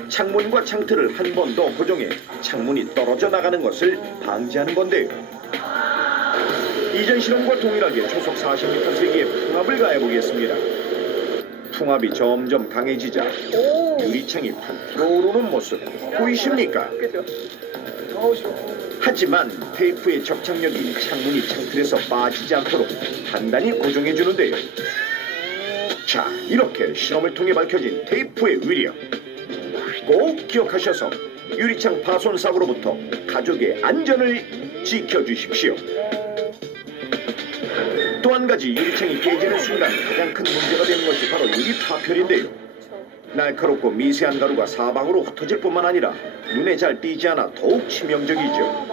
창문과 창틀을 한 번 더 고정해 창문이 떨어져 나가는 것을 방지하는 건데요. 이전 실험과 동일하게 초속 40m 세기의 풍압을 가해보겠습니다. 풍압이 점점 강해지자 유리창이 부풀어 오르는 모습 보이십니까? 하지만 테이프의 접착력이 창문이 창틀에서 빠지지 않도록 단단히 고정해 주는데요. 자, 이렇게 실험을 통해 밝혀진 테이프의 위력. 꼭 기억하셔서 유리창 파손 사고로부터 가족의 안전을 지켜주십시오. 또 한 가지 유리창이 깨지는 순간 가장 큰 문제가 되는 것이 바로 유리 파편인데요. 날카롭고 미세한 가루가 사방으로 흩어질 뿐만 아니라 눈에 잘 띄지 않아 더욱 치명적이죠.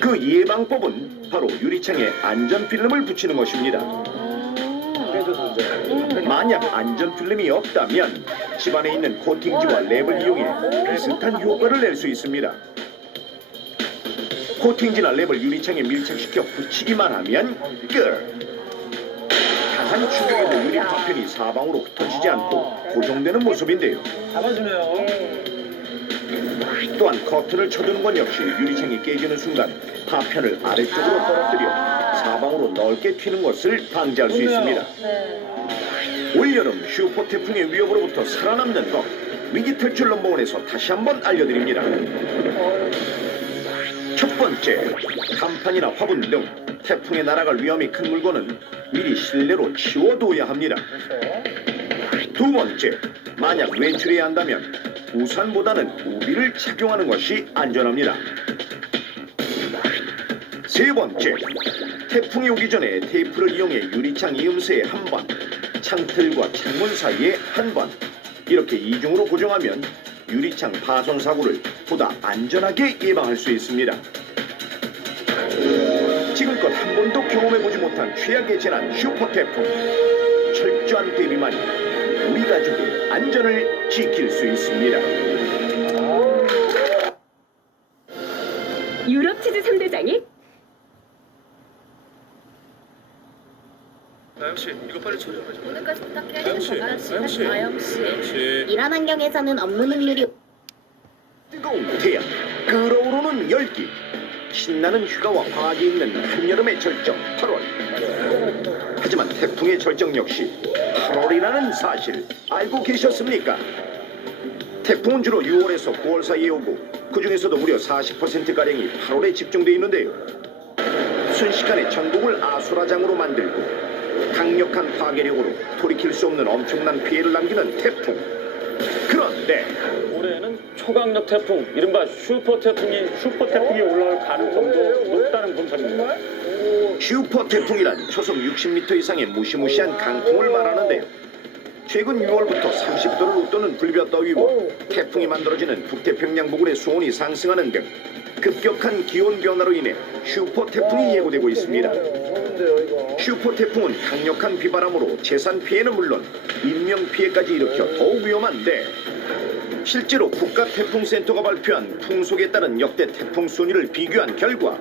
그 예방법은 바로 유리창에 안전 필름을 붙이는 것입니다. 만약 안전 필름이 없다면 집안에 있는 코팅지와 랩을 이용해 비슷한 효과를 낼 수 있습니다. 코팅지나 랩을 유리창에 밀착시켜 붙이기만 하면 끝! 강한 충격에도 유리 파편이 사방으로 흩어지지 않고 고정되는 모습인데요. 잡아주네요. 또한 커튼을 쳐두는 건 역시 유리창이 깨지는 순간 파편을 아래쪽으로 떨어뜨려 사방으로 넓게 튀는 것을 방지할 수 있습니다. 올여름 슈퍼 태풍의 위협으로부터 살아남는 법, 위기 탈출 넘버원에서 다시 한번 알려드립니다. 첫 번째, 간판이나 화분 등 태풍에 날아갈 위험이 큰 물건은 미리 실내로 치워둬야 합니다. 두 번째, 만약 외출해야 한다면 우산보다는 우비를 착용하는 것이 안전합니다. 세 번째, 태풍이 오기 전에 테이프를 이용해 유리창 이음새에 한 번, 창틀과 창문 사이에 한 번, 이렇게 이중으로 고정하면 유리창 파손 사고를 보다 안전하게 예방할 수 있습니다. 지금껏 한 번도 경험해보지 못한 최악의 재난 슈퍼 태풍. 철저한 대비만이 우리 가족의 안전을 지킬 수 있습니다. 유럽 치즈 3대장이 나영씨 이거 빨리 처리하자. 오늘까지 부탁해. 나영씨. 이런 환경에서는 업무 능률이 뜨거운 태양, 끓어오르는 열기, 신나는 휴가와 과학이 있는 한여름의 절정 8월. 하지만 태풍의 절정 역시 8월이라는 사실 알고 계셨습니까? 태풍은 주로 6월에서 9월 사이에 오고 그 중에서도 무려 40%가량이 8월에 집중되어 있는데요. 순식간에 전국을 아수라장으로 만들고 강력한 파괴력으로 돌이킬 수 없는 엄청난 피해를 남기는 태풍. 그런데 올해는 초강력 태풍, 이른바 슈퍼 태풍이 올라올 가능성도 높다는 분석입니다. 슈퍼 태풍이란 초속 60m 이상의 무시무시한 강풍을 말하는데요. 최근 6월부터 30도를 웃도는 불볕더위와 태풍이 만들어지는 북태평양 부근의 수온이 상승하는 등 급격한 기온 변화로 인해 슈퍼 태풍이 예고되고 있습니다. 슈퍼 태풍은 강력한 비바람으로 재산 피해는 물론 인명 피해까지 일으켜 더욱 위험한데, 실제로 국가태풍센터가 발표한 풍속에 따른 역대 태풍 순위를 비교한 결과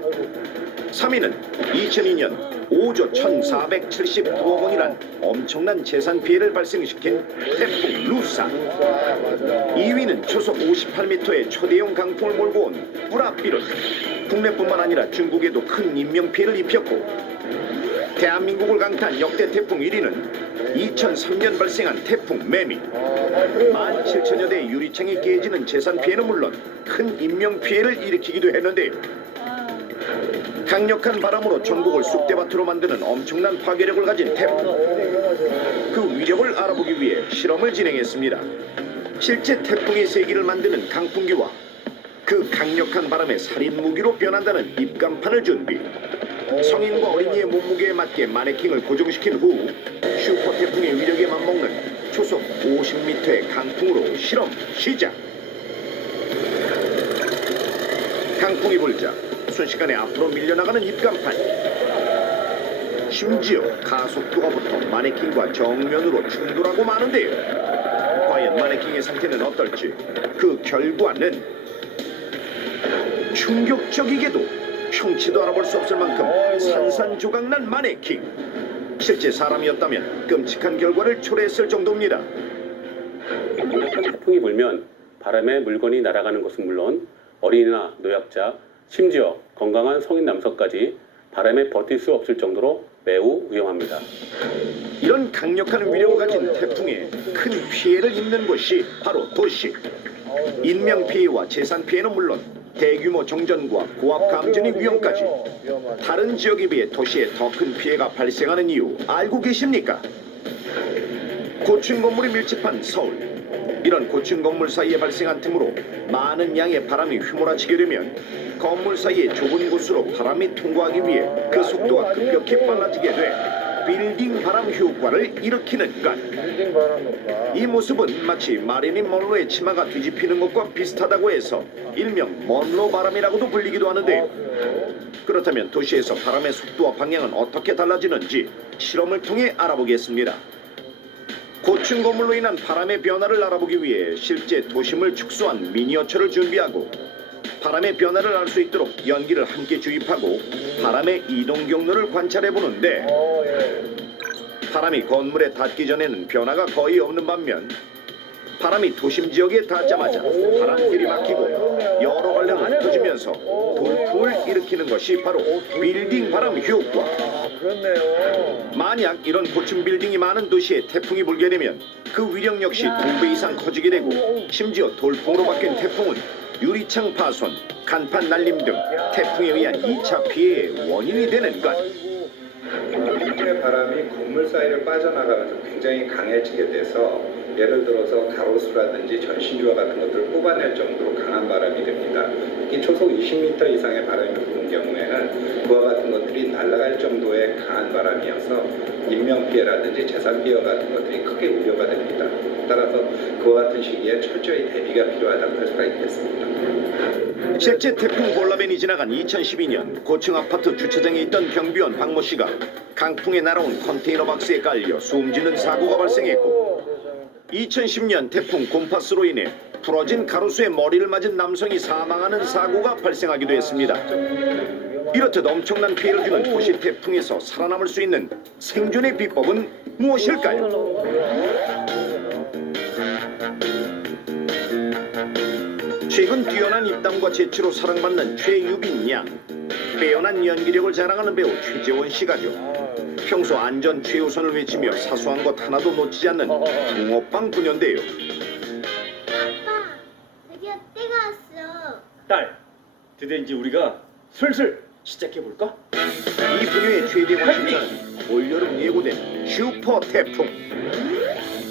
3위는 2002년 5조 1,479억 원이란 엄청난 재산 피해를 발생시킨 태풍 루사. 2위는 초속 58m의 초대형 강풍을 몰고 온 뿌라비룬. 국내뿐만 아니라 중국에도 큰 인명 피해를 입혔고, 대한민국을 강타한 역대 태풍 1위는 2003년 발생한 태풍 매미. 17,000여 대의 유리창이 깨지는 재산 피해는 물론 큰 인명 피해를 일으키기도 했는데요. 강력한 바람으로 전국을 쑥대밭으로 만드는 엄청난 파괴력을 가진 태풍. 그 위력을 알아보기 위해 실험을 진행했습니다. 실제 태풍의 세기를 만드는 강풍기와 그 강력한 바람에 살인 무기로 변한다는 입간판을 준비. 성인과 어린이의 몸무게에 맞게 마네킹을 고정시킨 후 슈퍼 태풍의 위력에 맞먹는 초속 50m의 강풍으로 실험 시작. 강풍이 불자 순식간에 앞으로 밀려나가는 입간판. 심지어 가속도가 붙어 마네킹과 정면으로 충돌하고 마는데요. 과연 마네킹의 상태는 어떨지. 그 결과는 충격적이게도 형체도 알아볼 수 없을 만큼 산산조각난 마네킹. 실제 사람이었다면 끔찍한 결과를 초래했을 정도입니다. 강력한 태풍이 불면 바람에 물건이 날아가는 것은 물론 어린이나 노약자, 심지어 건강한 성인 남성까지 바람에 버틸 수 없을 정도로 매우 위험합니다. 이런 강력한 위력을 가진 태풍에 큰 피해를 입는 곳이 바로 도시. 인명 피해와 재산 피해는 물론 대규모 정전과 고압 감전의 위험까지. 다른 지역에 비해 도시에 더 큰 피해가 발생하는 이유 알고 계십니까? 고층 건물이 밀집한 서울. 이런 고층 건물 사이에 발생한 틈으로 많은 양의 바람이 휘몰아치게 되면 건물 사이의 좁은 곳으로 바람이 통과하기 위해 그 속도가 급격히 빨라지게 돼 빌딩 바람 효과를 일으키는 것. 이 모습은 마치 마릴린 먼로의 치마가 뒤집히는 것과 비슷하다고 해서 일명 먼로 바람이라고도 불리기도 하는데요. 그렇다면 도시에서 바람의 속도와 방향은 어떻게 달라지는지 실험을 통해 알아보겠습니다. 고층 건물로 인한 바람의 변화를 알아보기 위해 실제 도심을 축소한 미니어처를 준비하고 바람의 변화를 알 수 있도록 연기를 함께 주입하고 바람의 이동 경로를 관찰해 보는데 바람이 건물에 닿기 전에는 변화가 거의 없는 반면 바람이 도심 지역에 닿자마자 바람길이 막히고 여러 갈래로 흩어지면서 돌풍을 일으키는 것이 바로 빌딩 바람 효과. 만약 이런 고층 빌딩이 많은 도시에 태풍이 불게 되면 그 위력 역시 2배 이상 커지게 되고 심지어 돌풍으로 바뀐 태풍은 유리창 파손, 간판 날림 등 태풍에 의한 2차 피해의 원인이 되는 것. 태풍의 바람이 건물 사이를 빠져나가면서 굉장히 강해지게 돼서 예를 들어서 가로수라든지 전신주와 같은 것들을 뽑아낼 정도로 강한 바람이 됩니다. 특히 초속 20m 이상의 바람이 부는 경우에는 그와 같은 것들이 날아갈 정도의 강한 바람이어서 인명피해라든지 재산피해 같은 것들이 크게 우려가 됩니다. 따라서 그와 같은 시기에 철저히 대비가 필요하다고 할 수가 있겠습니다. 실제 태풍 볼라벤이 지나간 2012년 고층 아파트 주차장에 있던 경비원 박모 씨가 강풍에 날아온 컨테이너 박스에 깔려 숨지는 사고가 발생했고 2010년 태풍 곰파스로 인해 부러진 가로수에 머리를 맞은 남성이 사망하는 사고가 발생하기도 했습니다. 이렇듯 엄청난 피해를 주는 도시 태풍에서 살아남을 수 있는 생존의 비법은 무엇일까요? 최근 뛰어난 입담과 재치로 사랑받는 최유빈 양. 빼어난 연기력을 자랑하는 배우 최재원 씨가죠. 평소 안전 최우선을 외치며 사소한 것 하나도 놓치지 않는 붕어빵 부녀인데요. 아빠, 드디어 때가 왔어. 딸, 드디어 이제 우리가 슬슬 시작해볼까? 이 부녀의 최대 관심사는 올여름 예고된 슈퍼 태풍.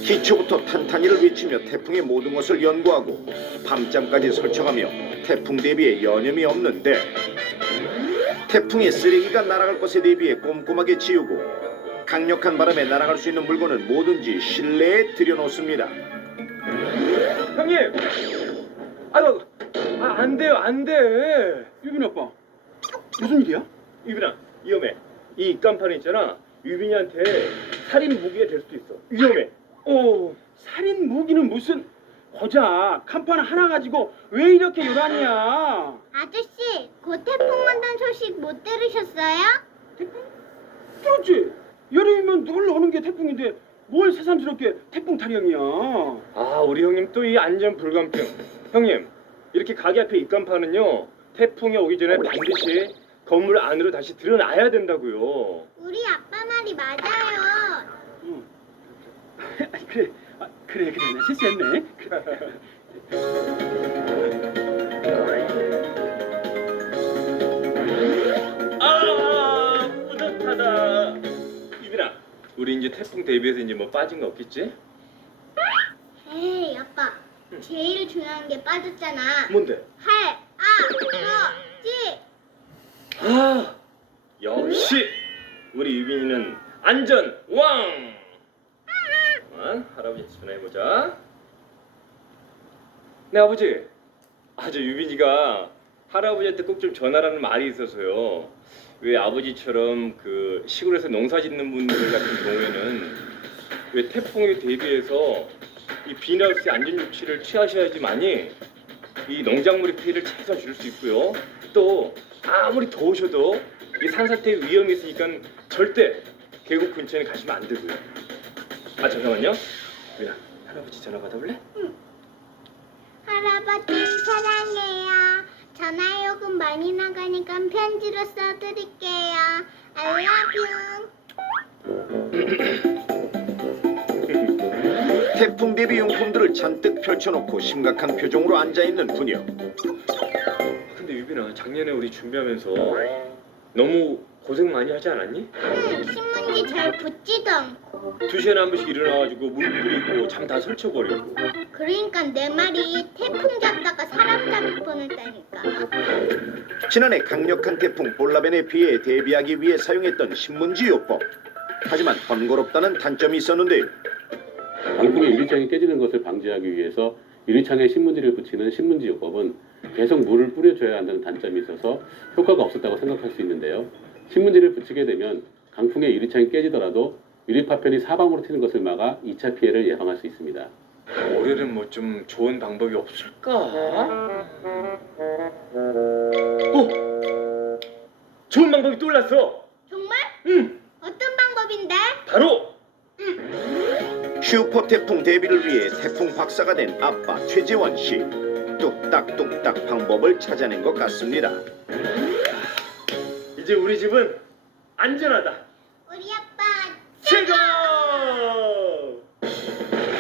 기초부터 탄탄히를 외치며 태풍의 모든 것을 연구하고 밤잠까지 설쳐가며 태풍 대비에 여념이 없는데 태풍의 쓰레기가 날아갈 것에 대비해 꼼꼼하게 치우고 강력한 바람에 날아갈 수 있는 물건은 뭐든지 실내에 들여놓습니다. 형님! 아유, 안 돼요, 안 돼. 유빈 아빠, 무슨 일이야? 유빈아, 위험해. 이 입간판 있잖아. 유빈이한테 살인 무기가 될 수도 있어. 위험해. 살인 무기는 무슨... 고작 간판 하나 가지고 왜 이렇게 요란이야? 아저씨, 곧 태풍 온다는 소식 못 들으셨어요? 그렇지. 여름이면 늘 오는 게 태풍인데 뭘 새삼스럽게 태풍 타령이야. 아, 우리 형님 또 이 안전 불감증. 형님, 이렇게 가게 앞에 입간판은요, 태풍이 오기 전에 반드시 건물 안으로 다시 들여놔야 된다고요. 우리 아빠 말이 맞아요. 그래, 나 실수했네. 아, 뿌듯하다. 유빈아, 우리 이제 태풍 대비해서 이제 뭐 빠진 거 없겠지? 에이, 아빠. 제일 중요한 게 빠졌잖아. 뭔데? 할아버지. 아, 역시 우리 유빈이는 안전 왕. 할아버지 전화해보자. 네, 아버지. 저 유빈이가 할아버지한테 꼭 좀 전화라는 말이 있어서요. 왜 아버지처럼 그 시골에서 농사 짓는 분들 같은 경우에는 왜 태풍에 대비해서 이 비닐하우스의 안전 조치를 취하셔야지만이 이 농작물의 피해를 최소한 줄일 수 있고요. 또 아무리 더우셔도 이 산사태의 위험이 있으니까 절대 계곡 근처에 가시면 안 되고요. 잠깐만요. 유빈아, 할아버지 전화 받아볼래? 응. 할아버지 사랑해요. 전화요금 많이 나가니까 편지로 써드릴게요. I love you. 태풍 대비 용품들을 잔뜩 펼쳐놓고 심각한 표정으로 앉아있는 부녀. 근데 유빈아, 작년에 우리 준비하면서 너무 고생 많이 하지 않았니? 신문지 잘 붙지도 않고. 2시간에 한 번씩 일어나가지고 물 뿌리고 잠 다 설쳐버리고. 그러니까 내 말이 태풍 잡다가 사람 잡을 뻔했다니까. 지난해 강력한 태풍 볼라벤의 피해에 대비하기 위해 사용했던 신문지요법. 하지만 번거롭다는 단점이 있었는데요. 강풍에 유리창이 깨지는 것을 방지하기 위해서 유리창에 신문지를 붙이는 신문지요법은 계속 물을 뿌려줘야 한다는 단점이 있어서 효과가 없었다고 생각할 수 있는데요. 신문지를 붙이게 되면 강풍에 유리창이 깨지더라도 유리 파편이 사방으로 튀는 것을 막아 2차 피해를 예방할 수 있습니다. 올해는 뭐 좀 좋은 방법이 없을까? 좋은 방법이 떠올랐어. 정말? 응. 어떤 방법인데? 바로 슈퍼 태풍 대비를 위해 태풍 박사가 된 아빠 최재원 씨. 뚝딱뚝딱 방법을 찾아낸 것 같습니다. 이제 우리 집은 안전하다. 우리 아빠 최고!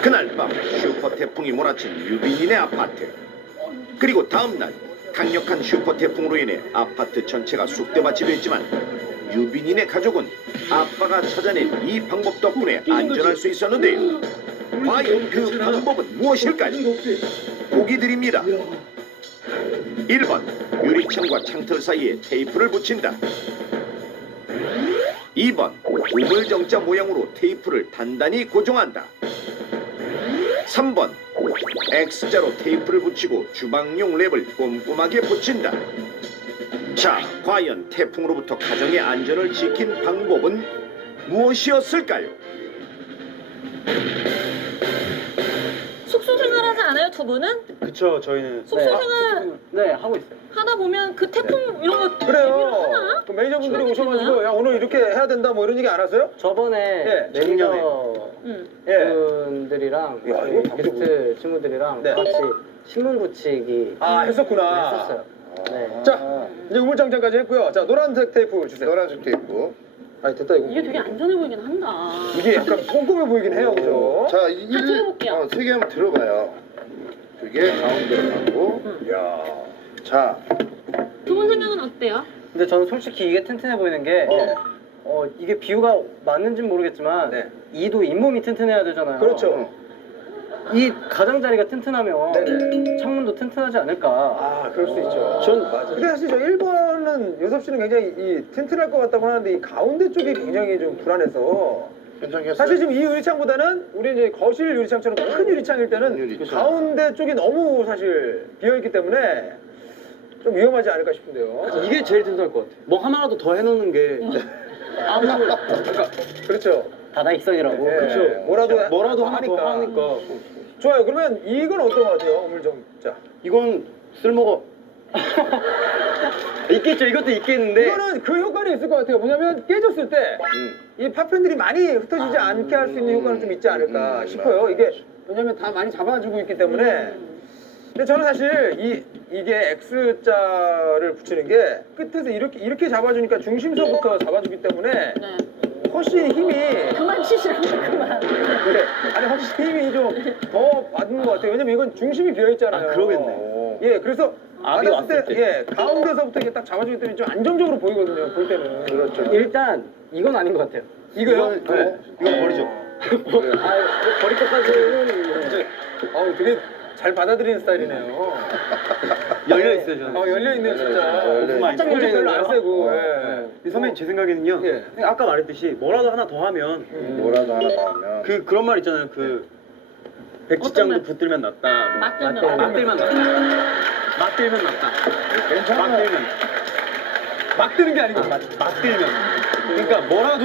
그날 밤 슈퍼 태풍이 몰아친 유빈이네 아파트. 그리고 다음 날 강력한 슈퍼 태풍으로 인해 아파트 전체가 쑥대밭이 됐지만 유빈이네 가족은 아빠가 찾아낸 이 방법 덕분에 안전할 수 있었는데요. 과연 그 방법은 무엇일까요? 보기 드립니다. 1번 유리창과 창틀 사이에 테이프를 붙인다. 2번 우물정자 모양으로 테이프를 단단히 고정한다. 3번 X자로 테이프를 붙이고 주방용 랩을 꼼꼼하게 붙인다. 자, 과연 태풍으로부터 가정의 안전을 지킨 방법은 무엇이었을까요? 숙소 생활하지 않아요, 두 분은? 그쵸, 저희는 숙소 생활 네 하고 있어요. 하다 보면 그 태풍 이런 거 그래요. 하나? 그 매니저분들이 출연이 오셔가지고 야 오늘 이렇게 해야 된다 뭐 이런 얘기 안 하세요? 저번에 예, 매니저 예. 분들이랑 야, 이거 저희 게스트 친구들이랑 네. 같이 신문 붙이기 아 했었구나. 했었어요. 네. 자 이제 우물장장까지 했고요. 자 노란색 테이프 주세요. 노란색 테이프. 아니 됐다 이거. 이게 되게 안전해 보이긴 한다. 이게 약간 꼼꼼해 보이긴 해요, 그죠? 자, 들어볼게요. 세 개 한번 들어봐요. 그게 가운데로 가고. 야. 자, 두 분 생각은 어때요? 근데 저는 솔직히 이게 튼튼해 보이는 게 이게 비유가 맞는지는 모르겠지만 네. 이도 잇몸이 튼튼해야 되잖아요. 그렇죠. 이 가장자리가 튼튼하면 네네. 창문도 튼튼하지 않을까. 아 그럴 수 있죠. 전 근데 사실 저 1번은 요섭 씨는 굉장히 이 튼튼할 것 같다고 하는데 이 가운데 쪽이 굉장히 좀 불안해서 괜찮겠어요? 사실 지금 이 유리창보다는 우리 이제 거실 유리창처럼 큰 유리창일 때는 유리창. 가운데 쪽이 너무 사실 비어있기 때문에 좀 위험하지 않을까 싶은데요. 이게 제일 튼튼할 것 같아요. 뭐 하나라도 더 해놓는 게 그러니까 그렇죠. 다다익선이라고. 네. 그렇죠. 뭐라도 하나 하니까. 더 하니까. 좋아요. 그러면 이건 어떤 것 같아요? 우물정자. 이건 쓸모가 있겠죠. 이것도 있겠는데. 이거는 그 효과는 있을 것 같아요. 뭐냐면 깨졌을 때 이 파편들이 많이 흩어지지 않게 할 수 있는 효과는 좀 있지 않을까 싶어요. 이게 왜냐면 다 많이 잡아주고 있기 때문에. 근데 저는 사실 이게 X자를 붙이는 게 끝에서 이렇게 잡아주니까 중심서부터 잡아주기 때문에 훨씬 힘이 그만 치시라고 그만. 그래. 아니 확실히 힘이 좀 더 받는 것 같아요. 왜냐면 이건 중심이 비어 있잖아요. 그러겠네. 예, 그래서 압이 왔을 때. 예, 가운데서부터 이게 딱 잡아주기 때문에 좀 안정적으로 보이거든요. 볼 때는. 그렇죠. 일단 이건 아닌 것 같아요. 이거요? 네. 이건 버리죠. 버릴 것까지는 되게 잘 받아들이는 스타일이네요. 열려 있어요 저는. 열려 있네요 진짜. 깜짝 열려 별로 안 있는데요? 세고. 예. 선배님 제 생각에는요. 예. 아까 말했듯이 뭐라도 하나 더 하면 뭐라도 하나 더 하면. 그런 말 있잖아요. 백지장도 붙들면 낫다. 맞들면 낫다. 맞들면 낫다. 맞들면 낫다. 괜찮아. 맞들면. 막 뜨는 게 아니고 맞들면. 그러니까 뭐라도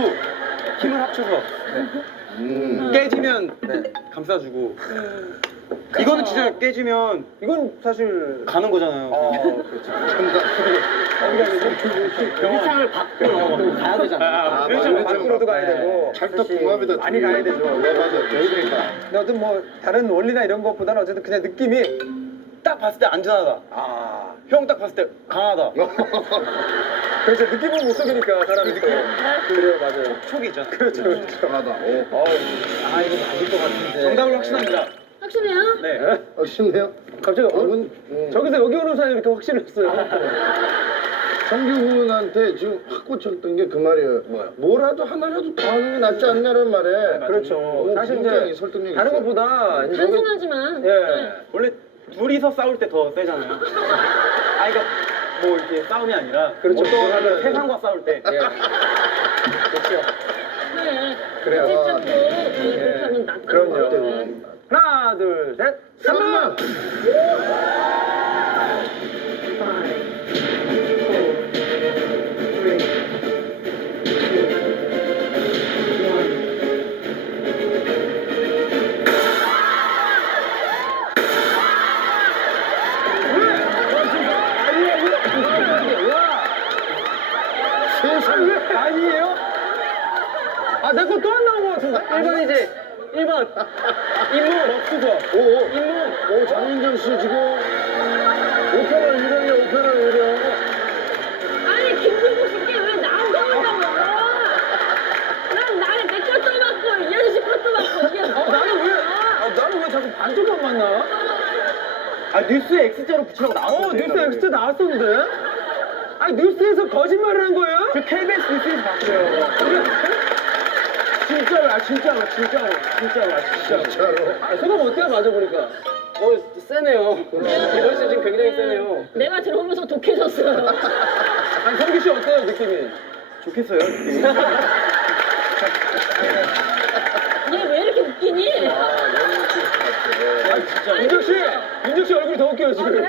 힘을 합쳐서 깨지면 감싸주고. 이거는 진짜 깨지면 이건 사실 가는 거잖아요. 그렇죠. 유리창을 밖으로 가야 되잖아요. 그렇죠. 밖으로도 가야 되고 찰떡궁합이다. 많이 가야 되죠. 네, 맞아요. 그러니까. 근데 어떤 뭐 다른 원리나 이런 것보다는 어쨌든 그냥 느낌이 딱 봤을 때 안전하다. 형 딱 봤을 때 강하다. 그렇죠. 느낌은 못 속이니까 사람이 느낌. 그래요, 맞아요. 촉이 있잖아. 그렇죠. 강하다. 이거 맞을 것 같은데. 정답을 확신합니다. 확실해요? 네. 신네요? 갑자기 저기서 여기 오는 사이 이렇게 확실했어요. 성규군한테 지금 확 꽂혔던 게 그 말이에요. 뭐라도 하나라도 더 하는 게 낫지 않냐는 말에. 그렇죠. 사실 굉장히 이제 설득력이 다른 있어요. 것보다 이제 단순하지만 예. 원래 둘이서 싸울 때 더 세잖아요. 아, 그러니까 뭐 이렇게 싸움이 아니라 그렇죠. 어떤 세상과 싸울 때. 예. 그렇죠. 그래. 그래요. 진짜 또 예. 그렇게 하면 낫다. 그럼요. 하나, 둘, 셋. 3번. 아니에요? 아, 내 거 또 안 나온 것 같은데? 1번이지? 1번. 인문 없어서. 인문. 오, 장윤정 씨 지금 오페라 유령이야, 오페라 유령. 아니 김종국 씨께 왜 나한테 온다고? 난 나는 내 것도 맞고 이 아저씨 것도 맞고 이게 나는 왜 자꾸 반쪽만 만나? 아, 뉴스에 X자로 붙이라고 나왔어. 뉴스에 X 나왔었는데? 아니, 뉴스에서 거짓말을 한 거예요? 저 KBS 뉴스에서 봤어요. 진짜로, 진짜로. 아, 소감 어때요, 맞아보니까? 세네요. 이번 시즌 굉장히 세네요. 내가 들어오면서 독해졌어요. 아니, 성기 씨 어때요, 느낌이? 좋겠어요. 얘 왜 이렇게 웃기니? 아, 진짜. 윤정 씨 얼굴이 더 웃겨요, 지금.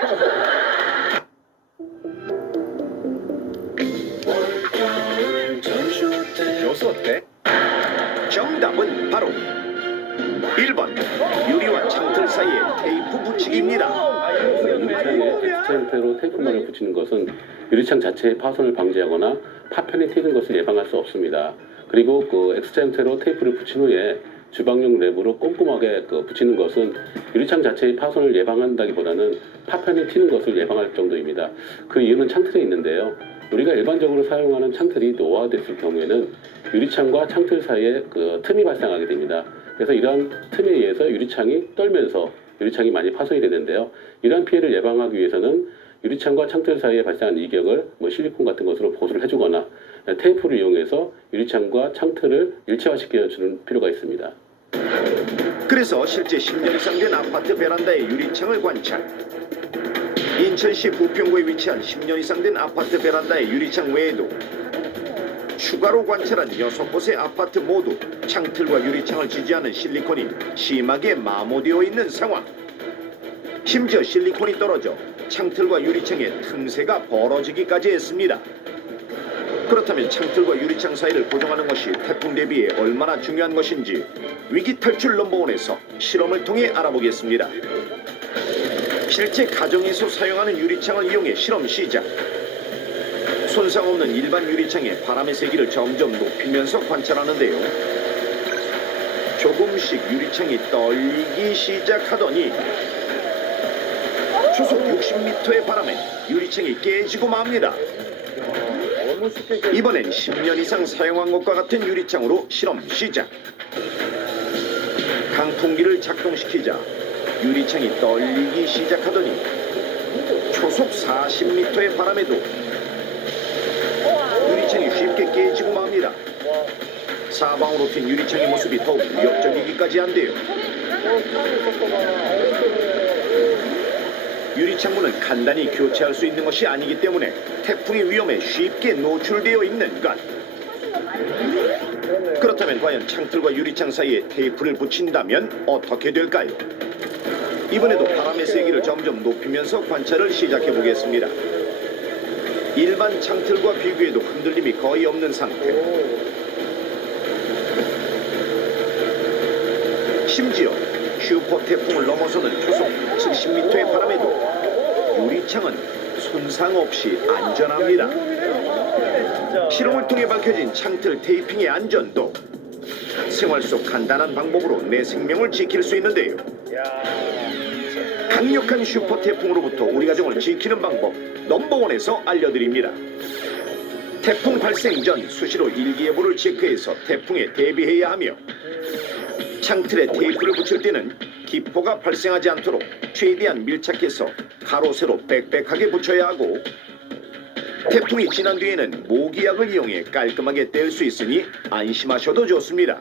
여섯 대 정답은 바로 1번 유리와 창틀 사이에 테이프 붙이기입니다. 유리창에 엑스템페로 테이프만을 붙이는 것은 유리창 자체의 파손을 방지하거나 파편이 튀는 것을 예방할 수 없습니다. 그리고 그 엑스템페로 테이프를 붙인 후에 주방용 랩으로 꼼꼼하게 붙이는 것은 유리창 자체의 파손을 예방한다기보다는 파편이 튀는 것을 예방할 정도입니다. 그 이유는 창틀에 있는데요. 우리가 일반적으로 사용하는 창틀이 노화됐을 경우에는 유리창과 창틀 사이에 틈이 발생하게 됩니다. 그래서 이러한 틈에 의해서 유리창이 떨면서 유리창이 많이 파손이 되는데요. 이러한 피해를 예방하기 위해서는 유리창과 창틀 사이에 발생한 이격을 실리콘 같은 것으로 보수를 해주거나 테이프를 이용해서 유리창과 창틀을 일체화시켜주는 필요가 있습니다. 그래서 실제 10년 이상 된 아파트 베란다의 유리창을 관찰. 인천시 부평구에 위치한 10년 이상 된 아파트 베란다의 유리창 외에도 추가로 관찰한 6곳의 아파트 모두 창틀과 유리창을 지지하는 실리콘이 심하게 마모되어 있는 상황. 심지어 실리콘이 떨어져 창틀과 유리창에 틈새가 벌어지기까지 했습니다. 그렇다면 창틀과 유리창 사이를 고정하는 것이 태풍 대비에 얼마나 중요한 것인지 위기 탈출 넘버원에서 실험을 통해 알아보겠습니다. 실제 가정에서 사용하는 유리창을 이용해 실험 시작. 손상 없는 일반 유리창에 바람의 세기를 점점 높이면서 관찰하는데요. 조금씩 유리창이 떨리기 시작하더니 초속 60m의 바람에 유리창이 깨지고 맙니다. 이번엔 10년 이상 사용한 것과 같은 유리창으로 실험 시작. 강풍기를 작동시키자 유리창이 떨리기 시작하더니 초속 40m의 바람에도 유리창이 쉽게 깨지고 맙니다. 사방으로 튄 유리창의 모습이 더욱 위협적이기까지 한데요. 유리창문은 간단히 교체할 수 있는 것이 아니기 때문에 태풍의 위험에 쉽게 노출되어 있는 것. 그렇다면 과연 창틀과 유리창 사이에 테이프를 붙인다면 어떻게 될까요? 이번에도 바람의 세기를 점점 높이면서 관찰을 시작해 보겠습니다. 일반 창틀과 비교해도 흔들림이 거의 없는 상태. 심지어 슈퍼 태풍을 넘어서는 초속 70m의 바람에도 유리창은 손상 없이 안전합니다. 실험을 통해 밝혀진 창틀 테이핑의 안전도 생활 속 간단한 방법으로 내 생명을 지킬 수 있는데요. 강력한 슈퍼 태풍으로부터 우리 가정을 지키는 방법 넘버원에서 알려드립니다. 태풍 발생 전 수시로 일기예보를 체크해서 태풍에 대비해야 하며 창틀에 테이프를 붙일 때는 기포가 발생하지 않도록 최대한 밀착해서 가로 세로 빽빽하게 붙여야 하고 태풍이 지난 뒤에는 모기약을 이용해 깔끔하게 뗄 수 있으니 안심하셔도 좋습니다.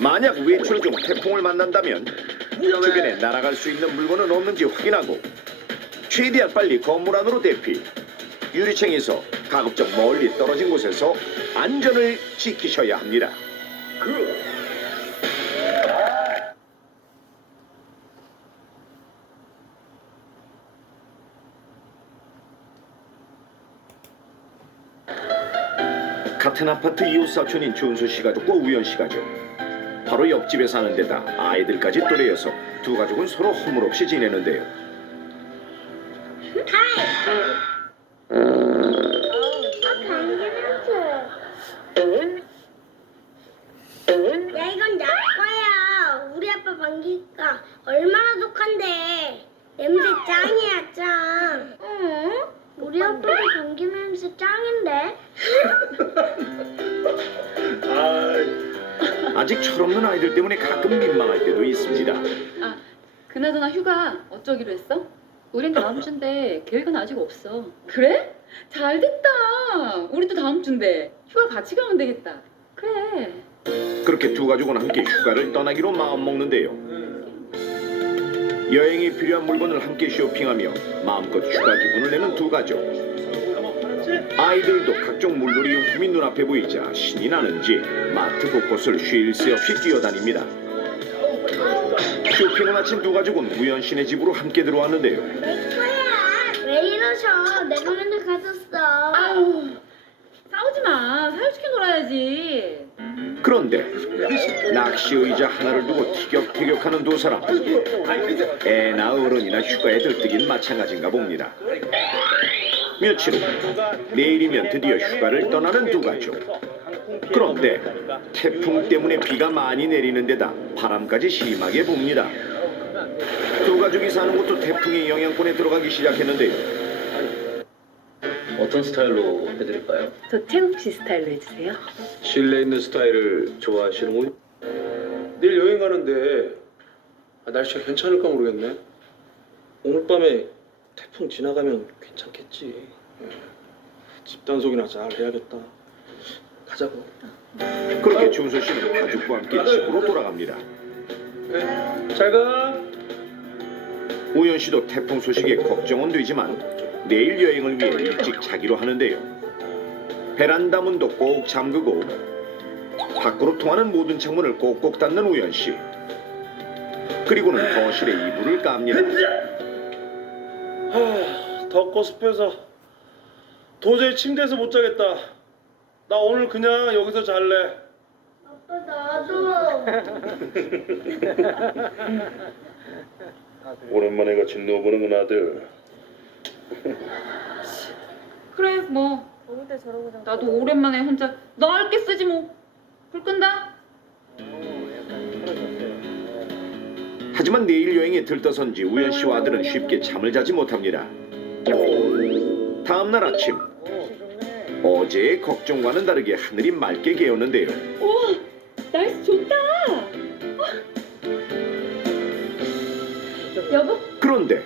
만약 외출 중 태풍을 만난다면 주변에 날아갈 수 있는 물건은 없는지 확인하고 최대한 빨리 건물 안으로 대피, 유리창에서 가급적 멀리 떨어진 곳에서 안전을 지키셔야 합니다. 같은 아파트 이웃 사촌인 준수 씨 가족과 우연 씨 가족. 바로 옆집에 사는 데다 아이들까지 또래여서 두 가족은 서로 허물없이 지내는데요. 야, 이건 내 거야. 우리 아빠 방귀가 얼마나 독한데. 냄새 짱이야, 짱. 응? 우리 아빠도 방귀 냄새 짱인데. 아직 철없는 아이들 때문에 가끔 민망할 때도 있습니다. 아, 그나저나 휴가 어쩌기로 했어? 우린 다음 주인데 계획은 아직 없어. 그래? 잘 됐다. 우리도 다음 주인데 휴가 같이 가면 되겠다. 그래. 그렇게 두 가족은 함께 휴가를 떠나기로 마음먹는데요. 여행에 필요한 물건을 함께 쇼핑하며 마음껏 휴가 기분을 내는 두 가족. 아이들도 각종 물놀이 용품이 눈앞에 보이자 신이 나는지 마트 곳곳을 쉴 새 없이 뛰어다닙니다. 쇼핑을 마친 두 가족은 우연 씨네 집으로 함께 들어왔는데요. 왜 이러셔? 내가 맨날 가졌어. 아우, 싸우지 마. 사이좋게 놀아야지. 그런데 낚시 의자 하나를 두고 티격태격하는 두 사람. 애나 어른이나 휴가에 들뜨긴 마찬가지인가 봅니다. 며칠 후 내일이면 드디어 휴가를 떠나는 두 가족. 그런데 태풍 때문에 비가 많이 내리는 데다 바람까지 심하게 붑니다. 두 가족이 사는 곳도 태풍의 영향권에 들어가기 시작했는데요. 어떤 스타일로 해드릴까요? 저 태국 씨 스타일로 해주세요. 실내 있는 스타일을 좋아하시는군요. 내일 여행 가는데 날씨가 괜찮을까 모르겠네. 오늘 밤에 태풍 지나가면 괜찮겠지. 집 단속이나 잘 해야겠다. 가자고. 그렇게 준수 씨는 가족과 함께 집으로 돌아갑니다. 잘 가. 우연 씨도 태풍 소식에 걱정은 되지만 내일 여행을 위해 일찍 자기로 하는데요. 베란다 문도 꼭 잠그고 밖으로 통하는 모든 창문을 꼭꼭 닫는 우연 씨. 그리고는 거실에 이불을 깝니다. 덥고 습해서 도저히 침대에서 못 자겠다. 나 오늘 그냥 여기서 잘래. 아빠 나도. 오랜만에 같이 누워보는구나 아들. 그래, 뭐. 나도 오랜만에 혼자 넓게 쓰지 뭐. 불 끈다. 하지만 내일 여행에 들떠선지 우연 씨와 아들은 쉽게 잠을 자지 못합니다. 다음 날 아침 어제의 걱정과는 다르게 하늘이 맑게 개었는데요. 우와, 날씨 좋다. 여보? 그런데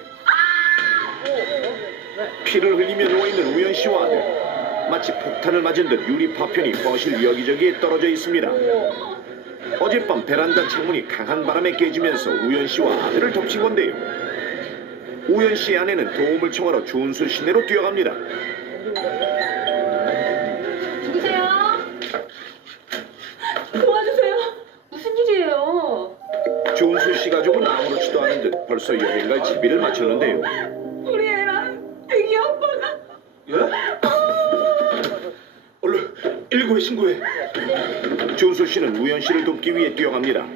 피를 흘리며 누워있는 우연 씨와 아들. 마치 폭탄을 맞은 듯 유리 파편이 거실 여기저기에 떨어져 있습니다. 어젯밤 베란다 창문이 강한 바람에 깨지면서 우연 씨와 아들을 덮친 건데요. 우연 씨의 아내는 도움을 청하러 준수 시내로 뛰어갑니다. 누구세요? 도와주세요. 무슨 일이에요? 준수 씨 가족은 아무렇지도 않은 듯 벌써 여행 갈 준비를 마쳤는데요. 우리 애랑 애기 아빠가. 예? 얼른 119에 신고해. 준수 씨는 우연 씨를 돕기 위해 뛰어갑니다.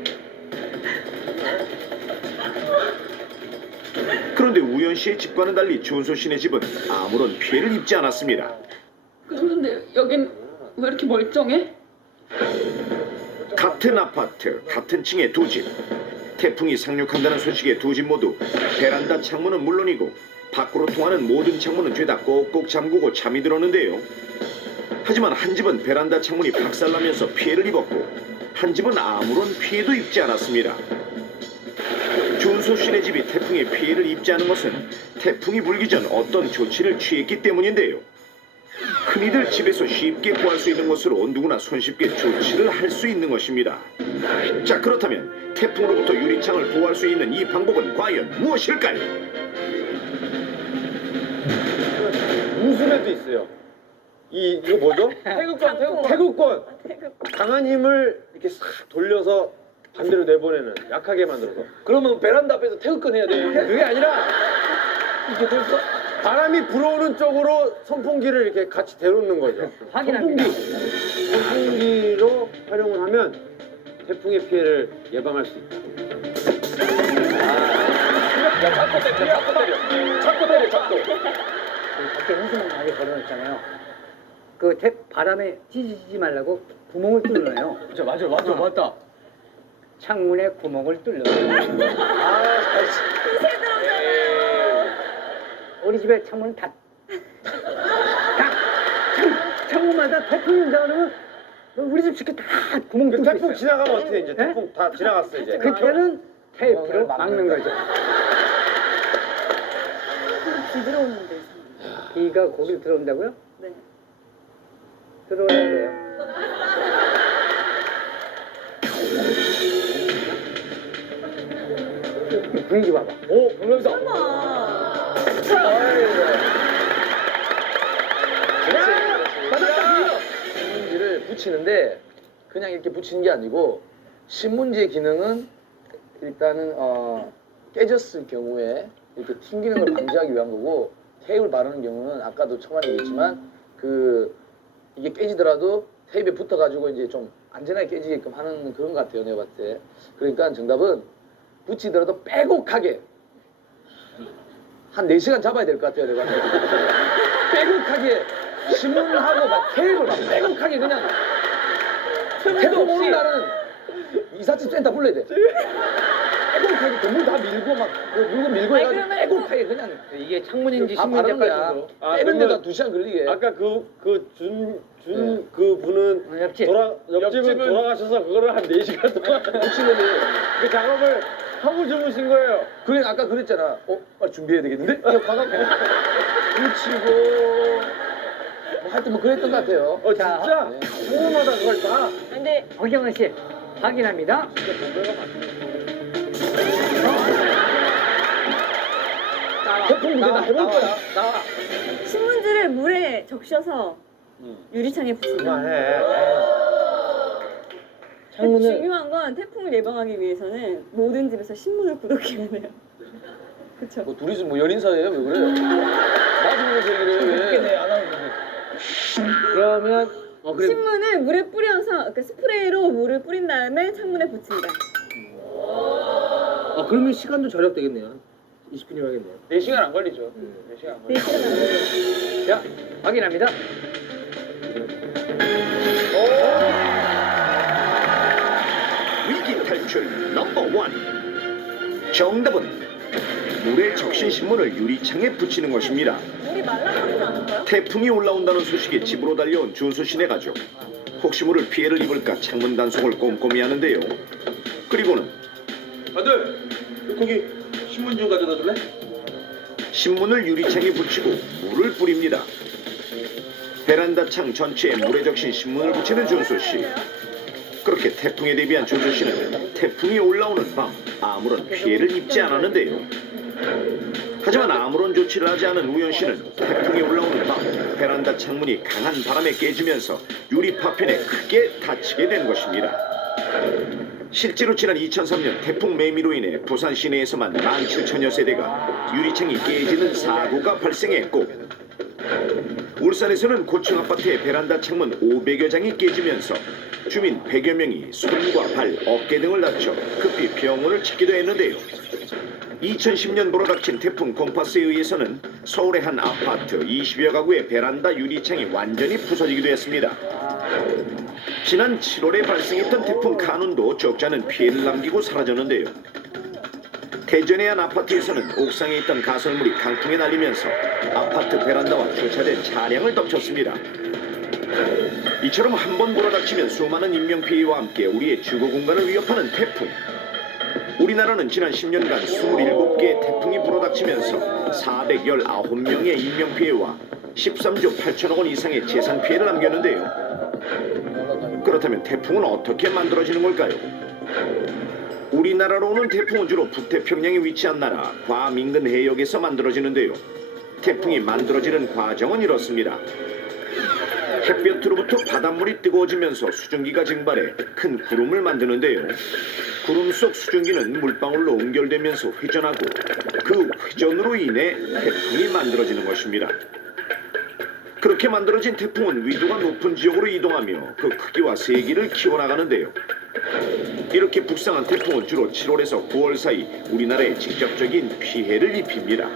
그런데 우연 씨의 집과는 달리 준수 씨네 집은 아무런 피해를 입지 않았습니다. 그런데 여긴 왜 이렇게 멀쩡해? 같은 아파트, 같은 층의 두 집. 태풍이 상륙한다는 소식에 두 집 모두 베란다 창문은 물론이고 밖으로 통하는 모든 창문은 죄다 꼭꼭 잠그고 잠이 들었는데요. 하지만 한 집은 베란다 창문이 박살나면서 피해를 입었고 한 집은 아무런 피해도 입지 않았습니다. 준수 씨네 집이 태풍의 피해를 입지 않은 것은 태풍이 불기 전 어떤 조치를 취했기 때문인데요. 흔히들 집에서 쉽게 구할 수 있는 것으로 누구나 손쉽게 조치를 할 수 있는 것입니다. 자, 그렇다면 태풍으로부터 유리창을 보호할 수 있는 이 방법은 과연 무엇일까요? 무술에도 있어요. 이거 뭐죠? 태극권. 강한 힘을 이렇게 싹 돌려서 반대로 내보내는, 약하게 만들어서. 그러면 베란다 앞에서 태극권 해야 돼요. 그게 아니라 이렇게 바람이 불어오는 쪽으로 선풍기를 이렇게 같이 대놓는 거죠. 확인합니다. 선풍기로 활용을 하면 태풍의 피해를 예방할 수 있다. 자꾸 때려. 밖에 웃음을 많이 걸어놓잖아요. 그 바람에 찢어지지 말라고 구멍을 뚫어요. 그렇죠, 맞다. 창문에 구멍을 뚫어요. 우리 집에 창문은 창문마다 태풍이 온다면 우리 집 집게 다 구멍 뚫고 태풍 지나가면 어떻게 이제 태풍 다 지나갔어 이제. 그때는 테이프를 막는 거죠. 비 들어오는데. 비가 거길 들어온다고요? 네. 들어와야 돼요. 분위기 봐봐. 오, 그러면서. 신문지를 붙이는데 그냥 이렇게 붙이는 게 아니고 신문지의 기능은 일단은 깨졌을 경우에 이렇게 튕기는 걸 방지하기 위한 거고 테이프를 바르는 경우는 아까도 처음 얘기했지만 이게 깨지더라도 테이프에 붙어가지고 이제 좀 안전하게 깨지게끔 하는 그런 것 같아요, 내가 봤을 때. 그러니까 정답은 붙이더라도 빼곡하게 한 4시간 잡아야 될 것 같아요, 내가. 빼곡하게 신문하고 막 테이프를 막 빼곡하게 그냥 태도 없는 날은 이삿짐 센터 불러야 돼. 빼곡하게 건물 다 밀고 막 물건 밀고 해가지고 빼곡하게 그냥 이게 창문인지 다 신문인지 바르는 거야. 빼는 데다 2시간 걸리게. 아까 그 분은 옆집은 돌아가셔서 그거를 한 4시간 동안 붙이는데 그 작업을 하고 주무신 거예요. 그래 아까 그랬잖아. 빨리 준비해야 되겠는데? 이거 가갖고 붙이고 뭐 하여튼 뭐 그랬던 것 같아요. 진짜? 창문마다 그걸 다. 근데 박경은 씨 확인합니다. 태풍 이제 나 해볼 거야. 나와. 신문지를 물에 적셔서 유리창에 붙인다. 중요한 건 태풍을 예방하기 위해서는 모든 집에서 신문을 구독해야 돼요. 그렇죠. 뭐 둘이서 뭐 연인 사이예요? 왜 그래? 마주보면서 얘기를 해. 안 하는 건데. 그러면 그래. 신문을 물에 뿌려서 그러니까 스프레이로 물을 뿌린 다음에 창문에 붙인다. 그러면 시간도 절약되겠네요. 20분이면 하겠네요. 4시간 안 걸리죠. 4시간 안 걸리죠. 자, 확인합니다. 위기 탈출 넘버 1. 정답은 물에 적신 신문을 유리창에 붙이는 것입니다. 물이 말라버리지 않을까요? 태풍이 올라온다는 소식에 집으로 달려온 준수 씨네 가족. 혹시 모를 피해를 입을까 창문 단속을 꼼꼼히 하는데요. 그리고는 아들, 거기 신문 좀 가져다 줄래? 신문을 유리창에 붙이고 물을 뿌립니다. 베란다 창 전체에 물에 적신 신문을 붙이는 준수 씨. 그렇게 태풍에 대비한 준수 씨는 태풍이 올라오는 밤 아무런 피해를 입지 않았는데요. 하지만 아무런 조치를 하지 않은 우연 씨는 태풍이 올라오는 밤 베란다 창문이 강한 바람에 깨지면서 유리 파편에 크게 다치게 된 것입니다. 실제로 지난 2003년 태풍 매미로 인해 부산 시내에서만 17,000여 세대가 유리창이 깨지는 사고가 발생했고 울산에서는 고층 아파트의 베란다 창문 500여 장이 깨지면서 주민 100여 명이 손과 발, 어깨 등을 다쳐 급히 병원을 찾기도 했는데요. 2010년 불어닥친 태풍 곰파스에 의해서는 서울의 한 아파트 20여 가구의 베란다 유리창이 완전히 부서지기도 했습니다. 지난 7월에 발생했던 태풍 카눈도 적지 않은 피해를 남기고 사라졌는데요. 대전의 한 아파트에서는 옥상에 있던 가설물이 강풍에 날리면서 아파트 베란다와 주차된 차량을 덮쳤습니다. 이처럼 한 번 불어닥치면 수많은 인명피해와 함께 우리의 주거 공간을 위협하는 태풍. 우리나라는 지난 10년간 27개의 태풍이 불어닥치면서 419명의 인명피해와 13조 8천억 원 이상의 재산 피해를 남겼는데요. 그렇다면 태풍은 어떻게 만들어지는 걸까요? 우리나라로 오는 태풍은 주로 북태평양에 위치한 나라 과민근 해역에서 만들어지는데요. 태풍이 만들어지는 과정은 이렇습니다. 햇볕으로부터 바닷물이 뜨거워지면서 수증기가 증발해 큰 구름을 만드는데요. 구름 속 수증기는 물방울로 응결되면서 회전하고 그 회전으로 인해 태풍이 만들어지는 것입니다. 그렇게 만들어진 태풍은 위도가 높은 지역으로 이동하며 그 크기와 세기를 키워나가는데요. 이렇게 북상한 태풍은 주로 7월에서 9월 사이 우리나라에 직접적인 피해를 입힙니다.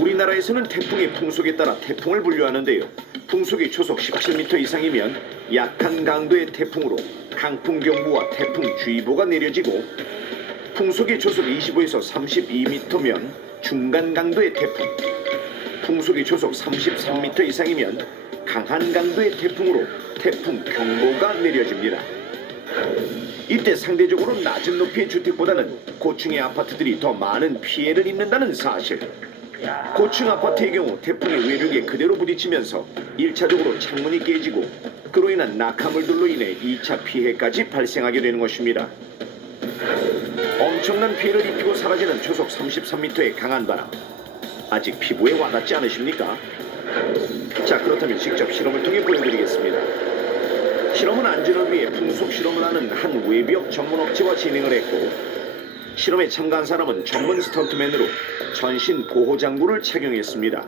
우리나라에서는 태풍의 풍속에 따라 태풍을 분류하는데요. 풍속이 초속 17m 이상이면 약한 강도의 태풍으로 강풍경보와 태풍주의보가 내려지고, 풍속이 초속 25에서 32m면 중간 강도의 태풍, 풍속이 초속 33m 이상이면 강한 강도의 태풍으로 태풍경보가 내려집니다. 이때 상대적으로 낮은 높이의 주택보다는 고층의 아파트들이 더 많은 피해를 입는다는 사실. 고층 아파트의 경우 태풍의 외륙에 그대로 부딪히면서 1차적으로 창문이 깨지고 그로 인한 낙하물들로 인해 2차 피해까지 발생하게 되는 것입니다. 엄청난 피해를 입히고 사라지는 초속 33m의 강한 바람, 아직 피부에 와닿지 않으십니까? 자, 그렇다면 직접 실험을 통해 보여드리겠습니다. 실험은 안전을 위해 풍속 실험을 하는 한 외벽 전문 업체와 진행을 했고, 실험에 참가한 사람은 전문 스턴트맨으로 전신 보호장구를 착용했습니다.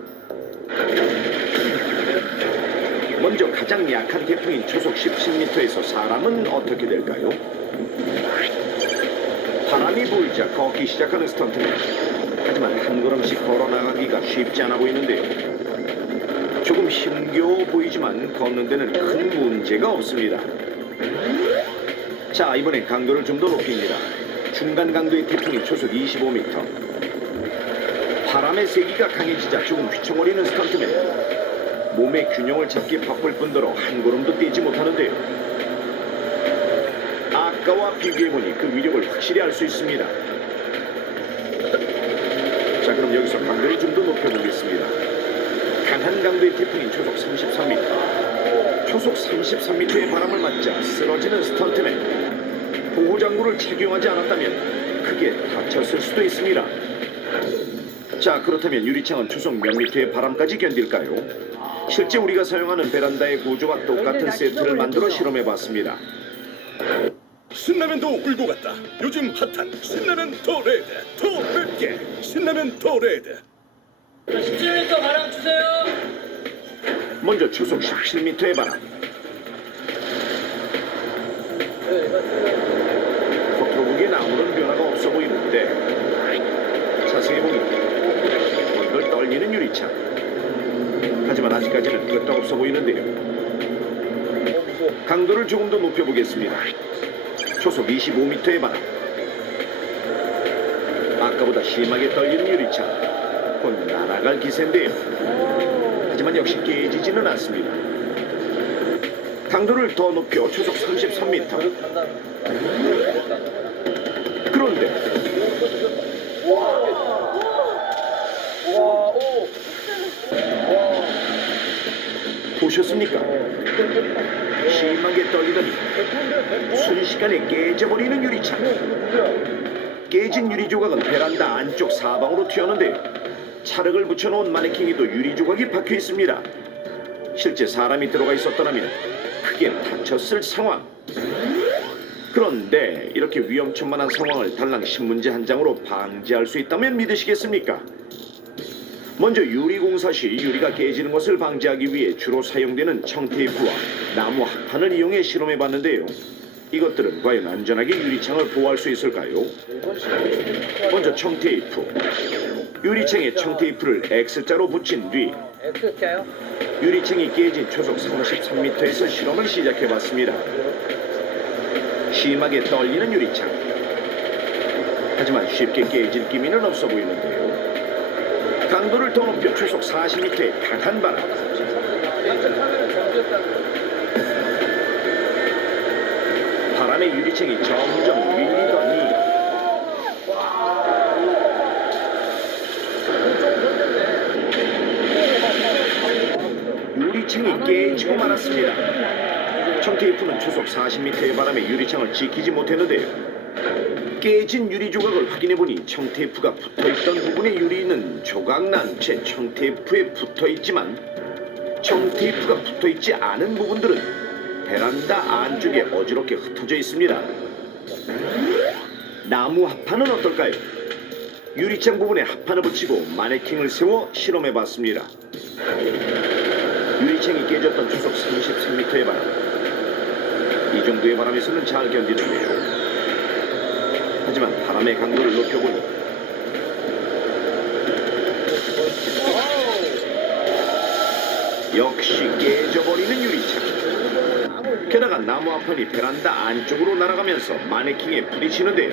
먼저 가장 약한 태풍인 초속 17m에서 사람은 어떻게 될까요? 바람이 불자 걷기 시작하는 스턴트맨. 하지만 한 걸음씩 걸어 나가기가 쉽지 않아 보이는데요. 조금 힘겨워 보이지만 걷는 데는 큰 문제가 없습니다. 자, 이번엔 강도를 좀 더 높입니다. 중간 강도의 태풍이 초속 25m. 바람의 세기가 강해지자 조금 휘청거리는 스턴트맨. 몸의 균형을 잡기 바쁠 뿐더러 한 걸음도 떼지 못하는데요. 아까와 비교해보니 그 위력을 확실히 알 수 있습니다. 자, 그럼 여기서 강도를 좀 더 높여보겠습니다. 강한 강도의 태풍인 초속 33m. 초속 33m의 바람을 맞자 쓰러지는 스턴트맨. 보호장구를 착용하지 않았다면 크게 다쳤을 수도 있습니다. 자, 그렇다면 유리창은 초속 몇 미터의 바람까지 견딜까요? 실제 우리가 사용하는 베란다의 구조와 똑같은 세트를 만들어 실험해봤습니다. 신라면도 울고 갔다. 요즘 핫한 신라면 더 레드. 더 맵게 신라면 더 레드. 17m 바람 주세요. 먼저 초속 17m의 바람. 겉으로 보기엔 아무런 변화가 없어 보이는데 자세히 보니 벌벌 떨리는 유리창. 하지만 아직까지는 끄떡없어 보이는데요. 강도를 조금 더 높여보겠습니다. 초속 25m의 바람. 아까보다 심하게 떨리는 유리창. 곧 날아갈 기세인데요. 하지만 역시 깨지지는 않습니다. 강도를 더 높여 초속 33m. 그런데 보셨습니까? 심하게 떨리더니 순식간에 깨져버리는 유리창. 깨진 유리 조각은 베란다 안쪽 사방으로 튀었는데요. 찰흙을 붙여놓은 마네킹에도 유리 조각이 박혀 있습니다. 실제 사람이 들어가 있었더라면 크게 다쳤을 상황. 그런데 이렇게 위험천만한 상황을 달랑 신문지 한 장으로 방지할 수 있다면 믿으시겠습니까? 먼저 유리공사 시 유리가 깨지는 것을 방지하기 위해 주로 사용되는 청테이프와 나무 합판을 이용해 실험해봤는데요. 이것들은 과연 안전하게 유리창을 보호할 수 있을까요? 먼저 청테이프. 유리창에 청테이프를 X자로 붙인 뒤 유리창이 깨진 초속 33m에서 실험을 시작해봤습니다. 심하게 떨리는 유리창. 하지만 쉽게 깨질 기미는 없어 보이는데요. 강도를 더 높여 초속 40m의 강한 바람. 바람의 유리창이 점점 밀리더니 유리창이 깨지고 말았습니다. 청테이프는 초속 40m의 바람에 유리창을 지키지 못했는데요. 깨진 유리 조각을 확인해보니 청테이프가 붙어있던 부분의 유리는 조각난 채 청테이프에 붙어있지만 청테이프가 붙어있지 않은 부분들은 베란다 안쪽에 어지럽게 흩어져 있습니다. 나무 합판은 어떨까요? 유리창 부분에 합판을 붙이고 마네킹을 세워 실험해봤습니다. 유리창이 깨졌던 초속 33m의 바람. 이 정도의 바람에서는 잘 견디는데요. 하지만 바람의 강도를 높여보니 역시 깨져버리는 유리창. 게다가 나무 합판이 베란다 안쪽으로 날아가면서 마네킹에 부딪히는데요.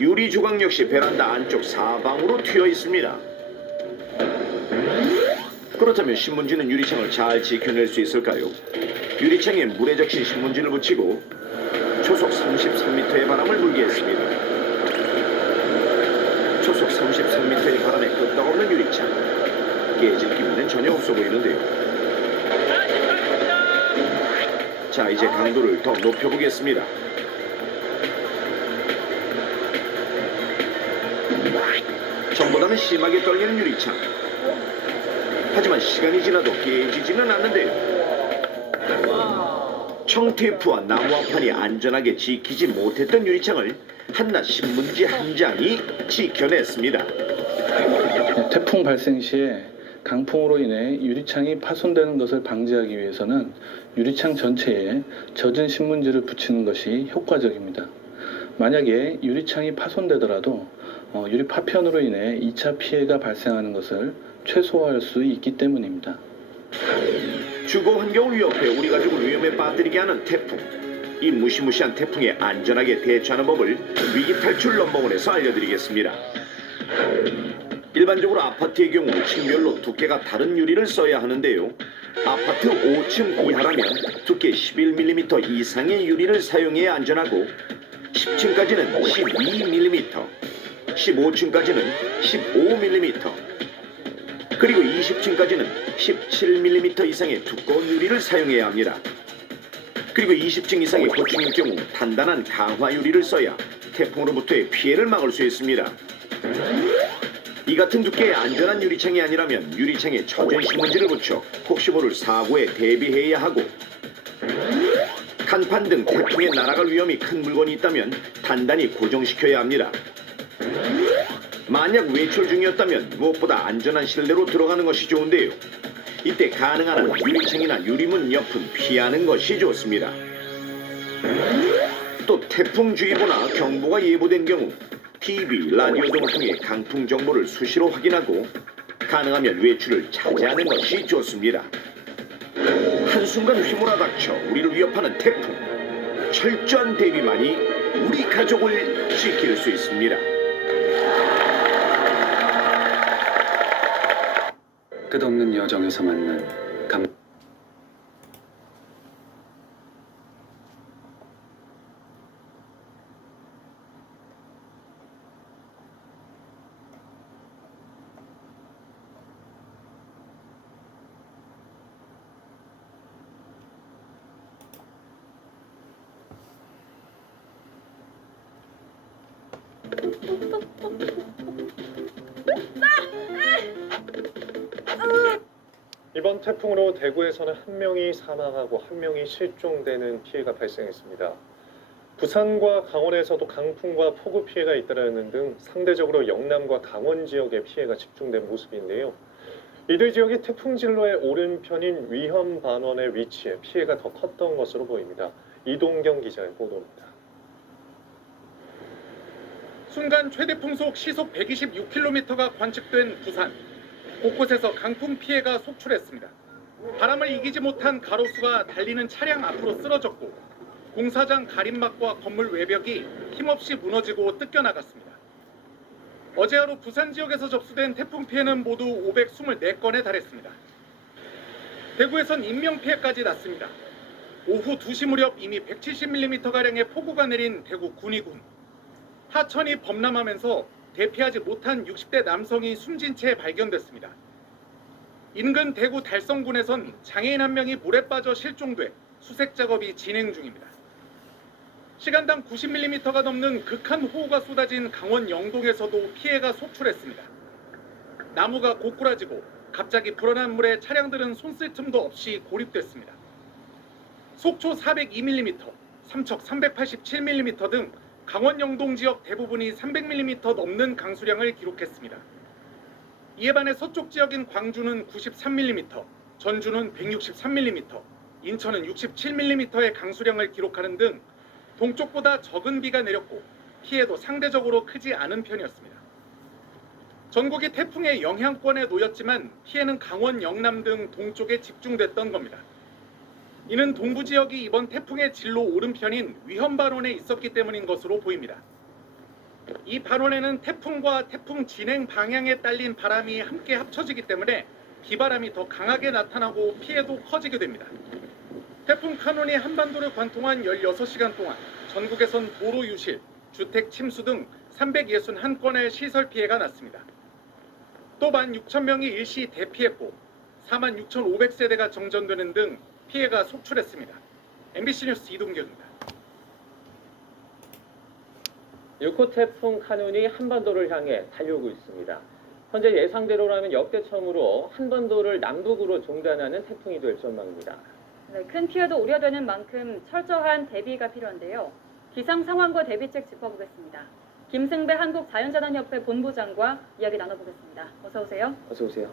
유리 조각 역시 베란다 안쪽 사방으로 튀어 있습니다. 그렇다면 신문지는 유리창을 잘 지켜낼 수 있을까요? 유리창에 물에 적신 신문지를 붙이고 초속 33m의 바람을 불게 했습니다. 초속 33m의 바람에 끄떡없는 유리창. 깨질 기미는 전혀 없어 보이는데요. 자, 이제 강도를 더 높여보겠습니다. 전보다는 심하게 떨리는 유리창. 하지만 시간이 지나도 깨지지는 않는데요. 청테이프와 나무 합판이 안전하게 지키지 못했던 유리창을 한낱 신문지 한 장이 지켜냈습니다. 태풍 발생 시에 강풍으로 인해 유리창이 파손되는 것을 방지하기 위해서는 유리창 전체에 젖은 신문지를 붙이는 것이 효과적입니다. 만약에 유리창이 파손되더라도 유리 파편으로 인해 2차 피해가 발생하는 것을 최소화할 수 있기 때문입니다. 주거 환경을 위협해 우리 가족을 위험에 빠뜨리게 하는 태풍. 이 무시무시한 태풍에 안전하게 대처하는 법을 위기탈출 넘버원에서 알려드리겠습니다. 일반적으로 아파트의 경우 층별로 두께가 다른 유리를 써야 하는데요. 아파트 5층 이하라면 두께 11mm 이상의 유리를 사용해야 안전하고 10층까지는 12mm, 15층까지는 15mm, 그리고 20층까지는 17mm 이상의 두꺼운 유리를 사용해야 합니다. 그리고 20층 이상의 고층일 경우 단단한 강화 유리를 써야 태풍으로부터의 피해를 막을 수 있습니다. 이 같은 두께의 안전한 유리창이 아니라면 유리창에 젖은 신문지를 붙여 혹시 모를 사고에 대비해야 하고, 간판 등 태풍에 날아갈 위험이 큰 물건이 있다면 단단히 고정시켜야 합니다. 만약 외출 중이었다면 무엇보다 안전한 실내로 들어가는 것이 좋은데요. 이때 가능한 한 유리창이나 유리문 옆은 피하는 것이 좋습니다. 또 태풍주의보나 경보가 예보된 경우 TV, 라디오 등을 통해 강풍 정보를 수시로 확인하고 가능하면 외출을 자제하는 것이 좋습니다. 한순간 휘몰아 닥쳐 우리를 위협하는 태풍. 철저한 대비만이 우리 가족을 지킬 수 있습니다. 끝없는 여정에서 만난 이번 태풍으로 대구에서는 한 명이 사망하고 한 명이 실종되는 피해가 발생했습니다. 부산과 강원에서도 강풍과 폭우 피해가 잇따르는 등 상대적으로 영남과 강원 지역에 피해가 집중된 모습인데요. 이들 지역이 태풍 진로의 오른편인 위험 반원의 위치에 피해가 더 컸던 것으로 보입니다. 이동경 기자의 보도입니다. 순간 최대 풍속 시속 126km가 관측된 부산. 곳곳에서 강풍 피해가 속출했습니다. 바람을 이기지 못한 가로수가 달리는 차량 앞으로 쓰러졌고 공사장 가림막과 건물 외벽이 힘없이 무너지고 뜯겨나갔습니다. 어제 하루 부산 지역에서 접수된 태풍 피해는 모두 524건에 달했습니다. 대구에선 인명피해까지 났습니다. 오후 2시 무렵 이미 170mm가량의 폭우가 내린 대구 군위군. 하천이 범람하면서 대피하지 못한 60대 남성이 숨진 채 발견됐습니다. 인근 대구 달성군에선 장애인 한 명이 물에 빠져 실종돼 수색 작업이 진행 중입니다. 시간당 90mm가 넘는 극한 호우가 쏟아진 강원 영동에서도 피해가 속출했습니다. 나무가 고꾸라지고 갑자기 불어난 물에 차량들은 손쓸 틈도 없이 고립됐습니다. 속초 402mm, 삼척 387mm 등 강원 영동 지역 대부분이 300mm 넘는 강수량을 기록했습니다. 이에 반해 서쪽 지역인 광주는 93mm, 전주는 163mm, 인천은 67mm의 강수량을 기록하는 등 동쪽보다 적은 비가 내렸고 피해도 상대적으로 크지 않은 편이었습니다. 전국이 태풍의 영향권에 놓였지만 피해는 강원, 영남 등 동쪽에 집중됐던 겁니다. 이는 동부 지역이 이번 태풍의 진로 오른편인 위험 발원에 있었기 때문인 것으로 보입니다. 이 발원에는 태풍과 태풍 진행 방향에 딸린 바람이 함께 합쳐지기 때문에 비바람이 더 강하게 나타나고 피해도 커지게 됩니다. 태풍 카눈이 한반도를 관통한 16시간 동안 전국에선 도로 유실, 주택 침수 등 361건의 시설 피해가 났습니다. 또 16,000명이 일시 대피했고 46,500세대가 정전되는 등 피해가 속출했습니다. MBC 뉴스 이동경입니다. 6호 태풍 카눈이 한반도를 향해 달려오고 있습니다. 현재 예상대로라면 역대 처음으로 한반도를 남북으로 종단하는 태풍이 될 전망입니다. 네, 큰 피해도 우려되는 만큼 철저한 대비가 필요한데요. 기상 상황과 대비책 짚어보겠습니다. 김승배 한국자연재난협회 본부장과 이야기 나눠보겠습니다. 어서 오세요. 어서 오세요.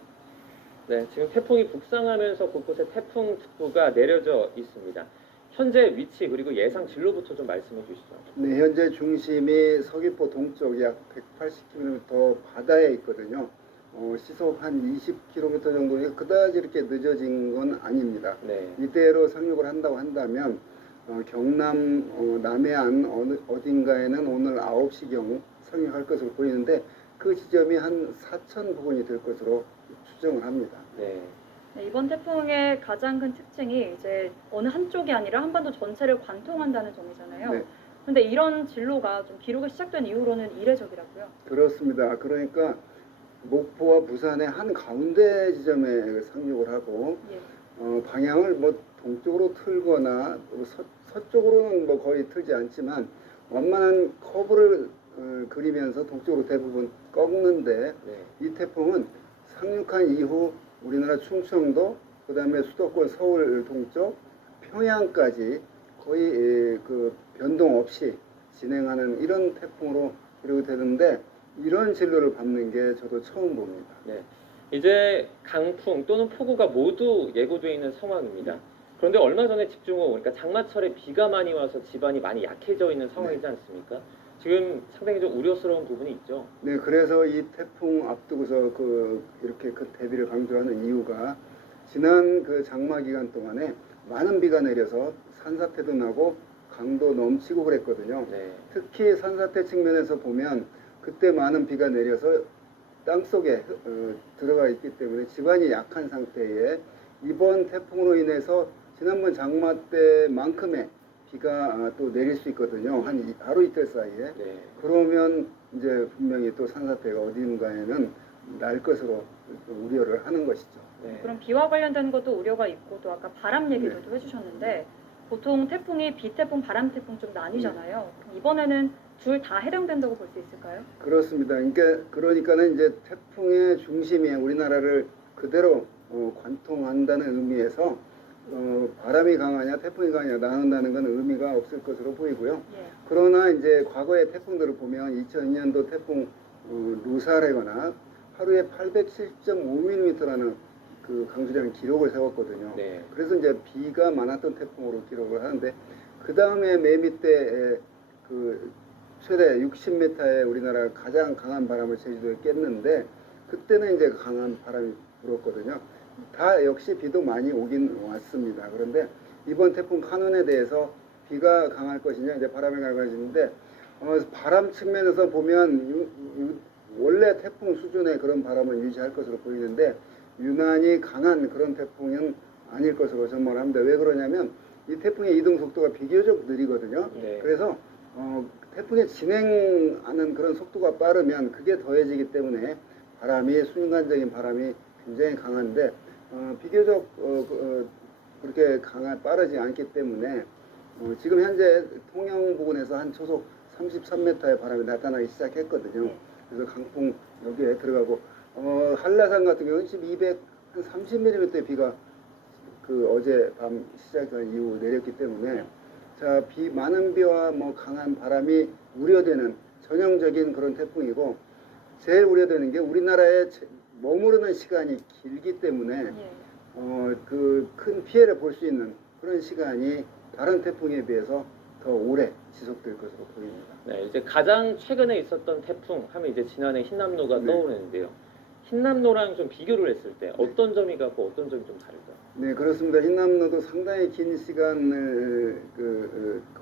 네, 지금 태풍이 북상하면서 곳곳에 태풍특보가 내려져 있습니다. 현재 위치 그리고 예상 진로부터 좀 말씀해 주시죠. 네, 현재 중심이 서귀포 동쪽 약 180km 바다에 있거든요. 시속 한 20km 정도, 그다지 이렇게 늦어진 건 아닙니다. 네. 이대로 상륙을 한다고 한다면 경남 남해안 어딘가에는 오늘 9시경 상륙할 것으로 보이는데 그 지점이 한 사천 부근이 될 것으로 추정을 합니다. 네. 네, 이번 태풍의 가장 큰 특징이 이제 어느 한쪽이 아니라 한반도 전체를 관통한다는 점이잖아요. 네. 근데 이런 진로가 좀 기록이 시작된 이후로는 이례적이라고요. 그렇습니다. 그러니까 목포와 부산의 한 가운데 지점에 상륙을 하고 방향을 뭐 동쪽으로 틀거나 서쪽으로는 뭐 거의 틀지 않지만 완만한 커브를 그리면서 동쪽으로 대부분 꺾는데 이 태풍은 상륙한 이후 우리나라 충청도, 그다음에 수도권 서울 동쪽, 평양까지 거의 그 변동 없이 진행하는 이런 태풍으로 기록이 되는데 이런 진로를 밟는 게 저도 처음 봅니다. 네. 이제 강풍 또는 폭우가 모두 예고되어 있는 상황입니다. 그런데 얼마 전에 집중호우, 그러니까 장마철에 비가 많이 와서 집안이 많이 약해져 있는 상황이지 않습니까? 지금 상당히 좀 우려스러운 부분이 있죠. 네, 그래서 이 태풍 앞두고서 이렇게 대비를 강조하는 이유가 지난 그 장마 기간 동안에 많은 비가 내려서 산사태도 나고 강도 넘치고 그랬거든요. 네. 특히 산사태 측면에서 보면 그때 많은 비가 내려서 땅 속에 들어가 있기 때문에 지반이 약한 상태에 이번 태풍으로 인해서 지난번 장마 때만큼의 비가 또 내릴 수 있거든요. 한 하루 이틀 사이에. 그러면 이제 분명히 또 산사태가 어딘가에는 날 것으로 우려를 하는 것이죠. 그럼 비와 관련된 것도 우려가 있고 또 아까 바람 얘기도 또 해주셨는데 보통 태풍이 비태풍, 바람태풍 좀 나뉘잖아요. 이번에는 둘 다 해당된다고 볼 수 있을까요? 그렇습니다. 그러니까는 이제 태풍의 중심이 우리나라를 그대로 관통한다는 의미에서 바람이 강하냐 태풍이 강하냐 나눈다는 건 의미가 없을 것으로 보이고요. 그러나 이제 과거의 태풍들을 보면 2002년도 태풍 루사레거나 하루에 807.5mm라는 그 강수량 기록을 세웠거든요. 그래서 이제 비가 많았던 태풍으로 기록을 하는데 그 다음에 맨 밑에 그 최대 60m의 우리나라 가장 강한 바람을 제주도에 깼는데 그때는 이제 강한 바람이 불었거든요. 다 역시 비도 많이 오긴 왔습니다. 그런데 이번 태풍 카눈에 대해서 비가 강할 것이냐 이제 바람이 강할 것인데 바람 측면에서 보면 원래 태풍 수준의 그런 바람을 유지할 것으로 보이는데 유난히 강한 그런 태풍은 아닐 것으로 전망을 합니다. 왜 그러냐면 이 태풍의 이동 속도가 비교적 느리거든요. 그래서 태풍의 진행하는 그런 속도가 빠르면 그게 더해지기 때문에 바람이 순간적인 바람이 굉장히 강한데 비교적 그렇게 빠르지 않기 때문에 지금 현재 통영 부근에서 한 초속 33m의 바람이 나타나기 시작했거든요. 그래서 강풍 여기에 들어가고 한라산 같은 경우는 지금 230mm의 비가 어제 밤 시작한 이후 내렸기 때문에 자, 많은 비와 강한 바람이 우려되는 전형적인 그런 태풍이고 제일 우려되는 게 우리나라에 머무르는 시간이 길기 때문에 그 큰 피해를 볼 수 있는 그런 시간이 다른 태풍에 비해서 더 오래 지속될 것으로 보입니다. 네, 이제 가장 최근에 있었던 태풍 하면 이제 지난해 흰남노가 떠오르는데요. 흰남노랑 좀 비교를 했을 때 어떤 점이 같고 어떤 점이 좀 다를까요? 네, 그렇습니다. 흰남노도 상당히 긴 시간을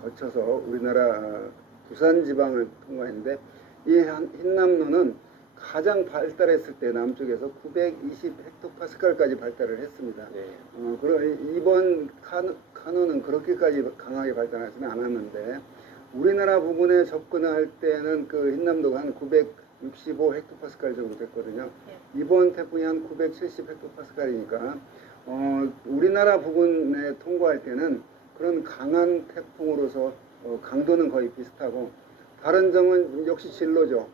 거쳐서 우리나라 부산 지방을 통과했는데 이 흰남노는 가장 발달했을 때 남쪽에서 920 헥토파스칼까지 발달을 했습니다. 그리고 이번 카누는 그렇게까지 강하게 발달하지는 않았는데 우리나라 부근에 접근할 때는 그 흰남노가 한 965 헥토파스칼 정도 됐거든요. 이번 태풍이 한 970 헥토파스칼이니까 우리나라 부근에 통과할 때는 그런 강한 태풍으로서 강도는 거의 비슷하고 다른 점은 역시 진로죠.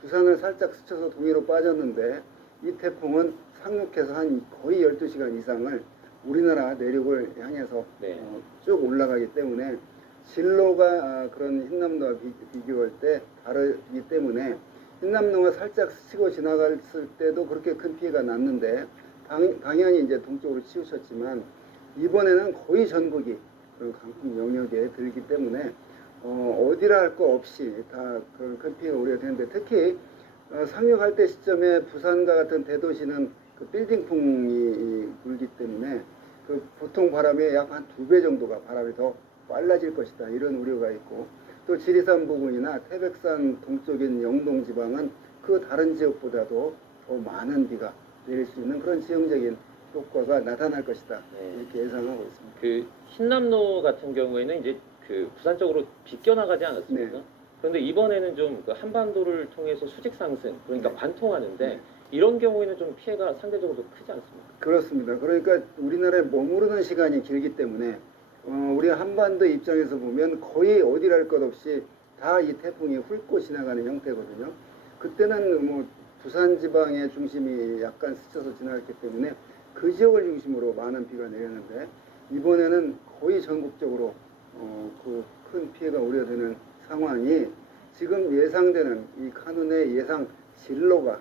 부산을 살짝 스쳐서 동해로 빠졌는데 이 태풍은 상륙해서 한 거의 12시간 이상을 우리나라 내륙을 향해서 쭉 올라가기 때문에 진로가 그런 흰남노와 비교할 때 다르기 때문에 흰남노가 살짝 스치고 지나갔을 때도 그렇게 큰 피해가 났는데 당연히 이제 동쪽으로 치우쳤지만 이번에는 거의 전국이 그런 강풍 영역에 들기 때문에 어디라 할 거 없이 다 그런 큰 피해가 우려되는데 특히 상륙할 때 시점에 부산과 같은 대도시는 그 빌딩풍이 불기 때문에 그 보통 바람의 약 한 2배 정도가 바람이 더 빨라질 것이다 이런 우려가 있고 또 지리산 부근이나 태백산 동쪽인 영동 지방은 그 다른 지역보다도 더 많은 비가 내릴 수 있는 그런 지형적인 효과가 나타날 것이다 이렇게 예상하고 있습니다. 그 흰남노 같은 경우에는 이제 그 부산 쪽으로 비껴나가지 않았습니까? 그런데 이번에는 좀 그 한반도를 통해서 수직 상승 그러니까 관통하는데 이런 경우에는 좀 피해가 상대적으로 좀 크지 않습니까? 그렇습니다. 그러니까 우리나라에 머무르는 시간이 길기 때문에 우리 한반도 입장에서 보면 거의 어디랄 것 없이 다 이 태풍이 훑고 지나가는 형태거든요. 그때는 부산 지방의 중심이 약간 스쳐서 지나갔기 때문에 그 지역을 중심으로 많은 비가 내렸는데 이번에는 거의 전국적으로 그 큰 피해가 우려되는 상황이 지금 예상되는 이 카눈의 예상 진로가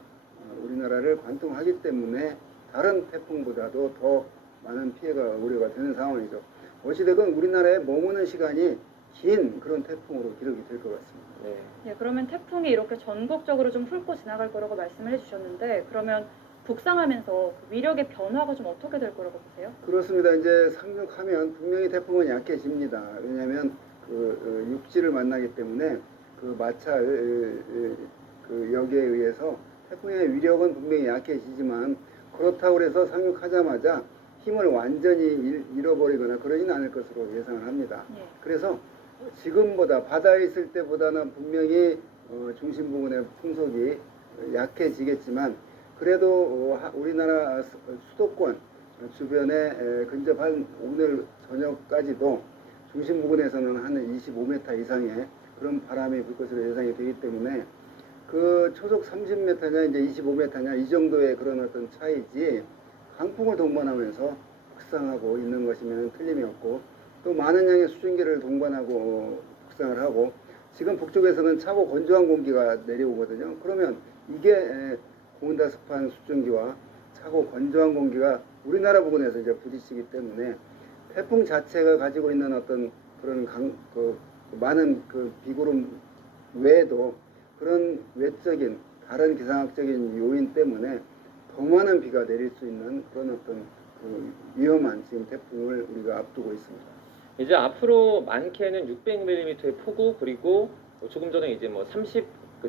우리나라를 관통하기 때문에 다른 태풍보다도 더 많은 피해가 우려가 되는 상황이죠. 어찌되건 우리나라에 머무는 시간이 긴 그런 태풍으로 기록이 될 것 같습니다. 네, 그러면 태풍이 이렇게 전국적으로 좀 훑고 지나갈 거라고 말씀을 해주셨는데 그러면 북상하면서 그 위력의 변화가 좀 어떻게 될 거라고 보세요? 그렇습니다. 이제 상륙하면 분명히 태풍은 약해집니다. 왜냐하면 그 육지를 만나기 때문에 그 마찰 그 역에 의해서 태풍의 위력은 분명히 약해지지만 그렇다고 해서 상륙하자마자 힘을 완전히 잃어버리거나 그러지는 않을 것으로 예상을 합니다. 그래서 지금보다 바다에 있을 때보다는 분명히 중심 부근의 풍속이 약해지겠지만 그래도 우리나라 수도권 주변에 근접한 오늘 저녁까지도 중심 부근에서는 한 25m 이상의 그런 바람이 불 것으로 예상이 되기 때문에 그 초속 30m냐 이제 25m냐 이 정도의 그런 어떤 차이지 강풍을 동반하면서 북상하고 있는 것이면 틀림이 없고 또 많은 양의 수증기를 동반하고 북상을 하고 지금 북쪽에서는 차고 건조한 공기가 내려오거든요. 그러면 이게 고온다습한 수증기와 차고 건조한 공기가 우리나라 부근에서 이제 부딪히기 때문에 태풍 자체가 가지고 있는 어떤 그런 많은 그 비구름 외에도 그런 외적인 다른 기상학적인 요인 때문에 더 많은 비가 내릴 수 있는 그런 어떤 그 위험한 지금 태풍을 우리가 앞두고 있습니다. 이제 앞으로 많게는 600mm의 폭우 그리고 조금 전에 이제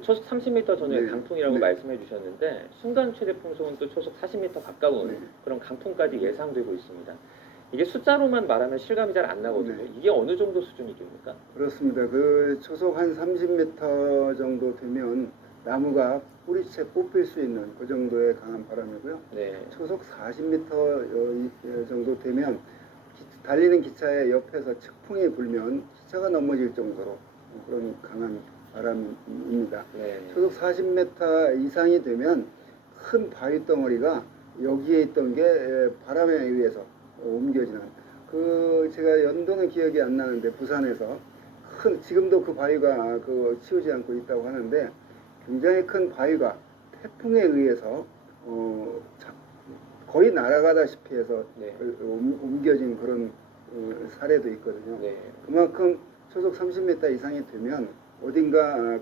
초속 30m 전후의 강풍이라고 말씀해 주셨는데 순간 최대 풍속은 또 초속 40m 가까운 그런 강풍까지 예상되고 있습니다. 이게 숫자로만 말하면 실감이 잘 안 나거든요. 이게 어느 정도 수준이 됩니까? 그렇습니다. 그 초속 한 30m 정도 되면 나무가 뿌리채 뽑힐 수 있는 그 정도의 강한 바람이고요. 네. 초속 40m 정도 되면 달리는 기차의 옆에서 측풍이 불면 기차가 넘어질 정도로 그런 강한 바람입니다. 네. 초속 40m 이상이 되면 큰 바위 덩어리가 여기에 있던 게 바람에 의해서 옮겨지는 제가 연도는 기억이 안 나는데 부산에서 지금도 그 바위가 치우지 않고 있다고 하는데 굉장히 큰 바위가 태풍에 의해서 거의 날아가다시피 해서 옮겨진 그런 사례도 있거든요. 그만큼 초속 30m 이상이 되면 어딘가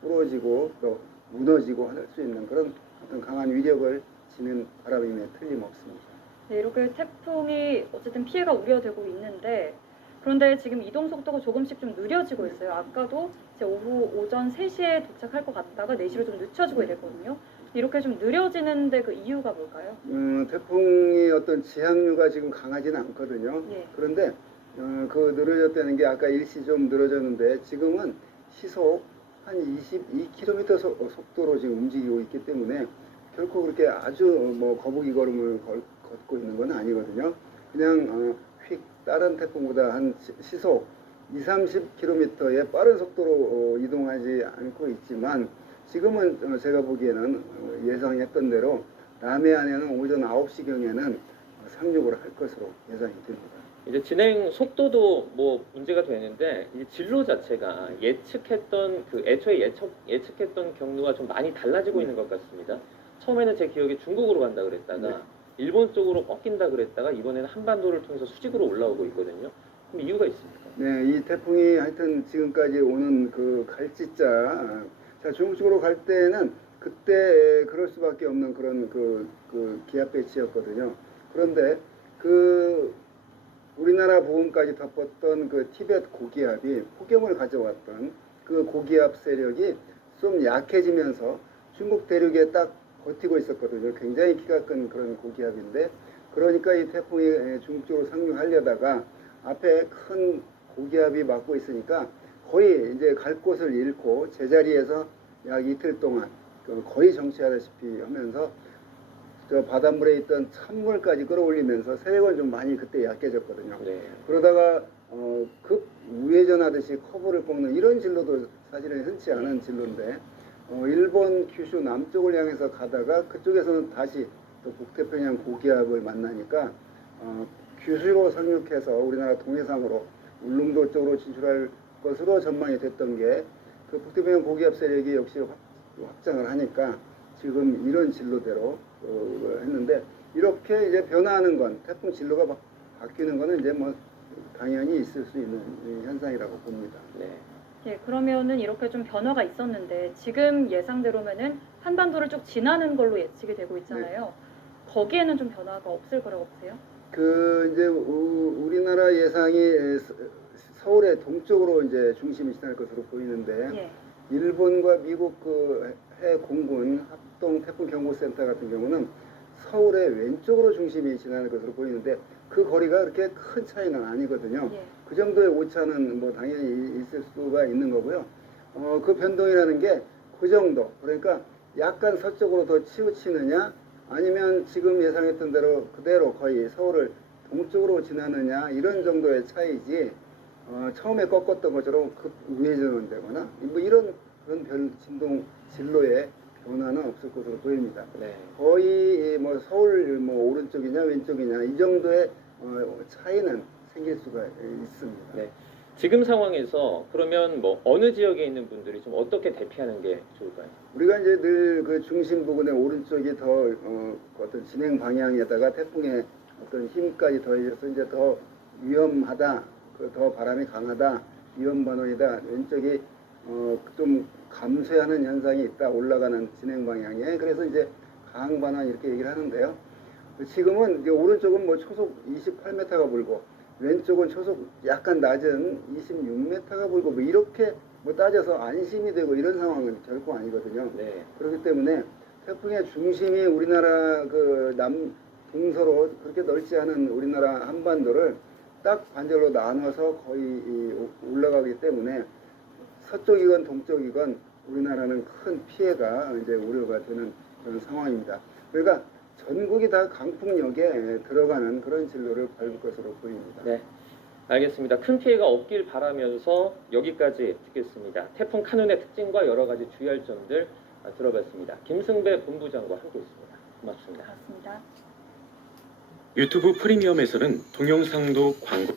부러지고 또 무너지고 할 수 있는 그런 어떤 강한 위력을 지닌 바람임에 틀림없습니다. 네, 이렇게 태풍이 어쨌든 피해가 우려되고 있는데 그런데 지금 이동 속도가 조금씩 좀 느려지고 있어요. 아까도 이제 오전 3시에 도착할 것 같다가 4시로 좀 늦춰지고 이랬거든요. 이렇게 좀 느려지는데 그 이유가 뭘까요? 태풍이 어떤 지향류가 지금 강하지는 않거든요. 예. 그런데 그 늘어졌다는 게 아까 일시 좀 늘어졌는데 지금은 시속 한 22km 속도로 지금 움직이고 있기 때문에 결코 그렇게 아주 거북이 걸음을 걷고 있는 건 아니거든요. 그냥 휙 다른 태풍보다 한 시속 20-30km의 빠른 속도로 이동하지 않고 있지만 지금은 제가 보기에는 예상했던 대로 남해안에는 오전 9시경에는 상륙을 할 것으로 예상이 됩니다. 이제 진행 속도도 문제가 되는데 이 진로 자체가 예측했던 애초에 예측했던 경로가 좀 많이 달라지고 있는 것 같습니다. 처음에는 제 기억에 중국으로 간다 그랬다가 일본 쪽으로 꺾인다 그랬다가 이번에는 한반도를 통해서 수직으로 올라오고 있거든요. 그럼 이유가 있습니까? 네, 이 태풍이 하여튼 지금까지 오는 갈지자 중국 쪽으로 갈 때는 그때 그럴 수밖에 없는 그런 기압 배치였거든요. 그런데 우리나라 부근까지 덮었던 티벳 고기압이 폭염을 가져왔던 그 고기압 세력이 좀 약해지면서 중국 대륙에 딱 버티고 있었거든요. 굉장히 키가 큰 그런 고기압인데 그러니까 이 태풍이 중국 쪽으로 상륙하려다가 앞에 큰 고기압이 막고 있으니까 거의 이제 갈 곳을 잃고 제자리에서 약 이틀 동안 거의 정체하다시피 하면서 저 바닷물에 있던 찬물까지 끌어올리면서 세력은 좀 많이 그때 약해졌거든요. 그러다가 급 우회전하듯이 커브를 꺾는 이런 진로도 사실은 흔치 않은 진로인데 일본 큐슈 남쪽을 향해서 가다가 그쪽에서는 다시 또 북태평양 고기압을 만나니까 큐슈로 상륙해서 우리나라 동해상으로 울릉도 쪽으로 진출할 것으로 전망이 됐던 게 그 북태평양 고기압 세력이 역시 확장을 하니까 지금 이런 진로대로 했는데 이렇게 이제 변화하는 건 태풍 진로가 바뀌는 거는 이제 당연히 있을 수 있는 현상이라고 봅니다. 예, 그러면은 이렇게 좀 변화가 있었는데 지금 예상대로면은 한반도를 쭉 지나는 걸로 예측이 되고 있잖아요. 거기에는 좀 변화가 없을 거라고 보세요? 이제 우리나라 예상이 서울의 동쪽으로 이제 중심이 지날 것으로 보이는데 일본과 미국 해 공군 합동 태풍 경보센터 같은 경우는 서울의 왼쪽으로 중심이 지나는 것으로 보이는데 그 거리가 그렇게 큰 차이는 아니거든요. 그 정도의 오차는 당연히 있을 수가 있는 거고요. 그 변동이라는 게 그 정도. 그러니까 약간 서쪽으로 더 치우치느냐 아니면 지금 예상했던 대로 그대로 거의 서울을 동쪽으로 지나느냐 이런 정도의 차이지 처음에 꺾었던 것처럼 급 우회전을 되거나 이런 그런 진로의 변화는 없을 것으로 보입니다. 거의 서울 오른쪽이냐 왼쪽이냐 이 정도의 차이는 생길 수가 있습니다. 지금 상황에서 그러면 어느 지역에 있는 분들이 좀 어떻게 대피하는 게 좋을까요? 우리가 이제 늘 그 중심 부근의 오른쪽이 더 어떤 진행 방향에다가 태풍의 어떤 힘까지 더해져서 이제 더 위험하다, 더 바람이 강하다, 위험 반원이다. 왼쪽이 좀 감소하는 현상이 있다, 올라가는 진행 방향에. 그래서 이제 강한 반원 이렇게 얘기를 하는데요. 지금은 이제 오른쪽은 초속 28m가 불고 왼쪽은 초속 약간 낮은 26m가 불고 이렇게 따져서 안심이 되고 이런 상황은 결코 아니거든요. 그렇기 때문에 태풍의 중심이 우리나라 동서로 그렇게 넓지 않은 우리나라 한반도를 딱 반절로 나눠서 거의 올라가기 때문에 서쪽이건 동쪽이건 우리나라는 큰 피해가 이제 우려가 되는 그런 상황입니다. 그러니까 전국이 다 강풍역에 들어가는 그런 진로를 밟을 것으로 보입니다. 네, 알겠습니다. 큰 피해가 없길 바라면서 여기까지 듣겠습니다. 태풍 카눈의 특징과 여러 가지 주의할 점들 들어봤습니다. 김승배 본부장과 함께했습니다. 고맙습니다. 맞습니다. 유튜브 프리미엄에서는 동영상도 광고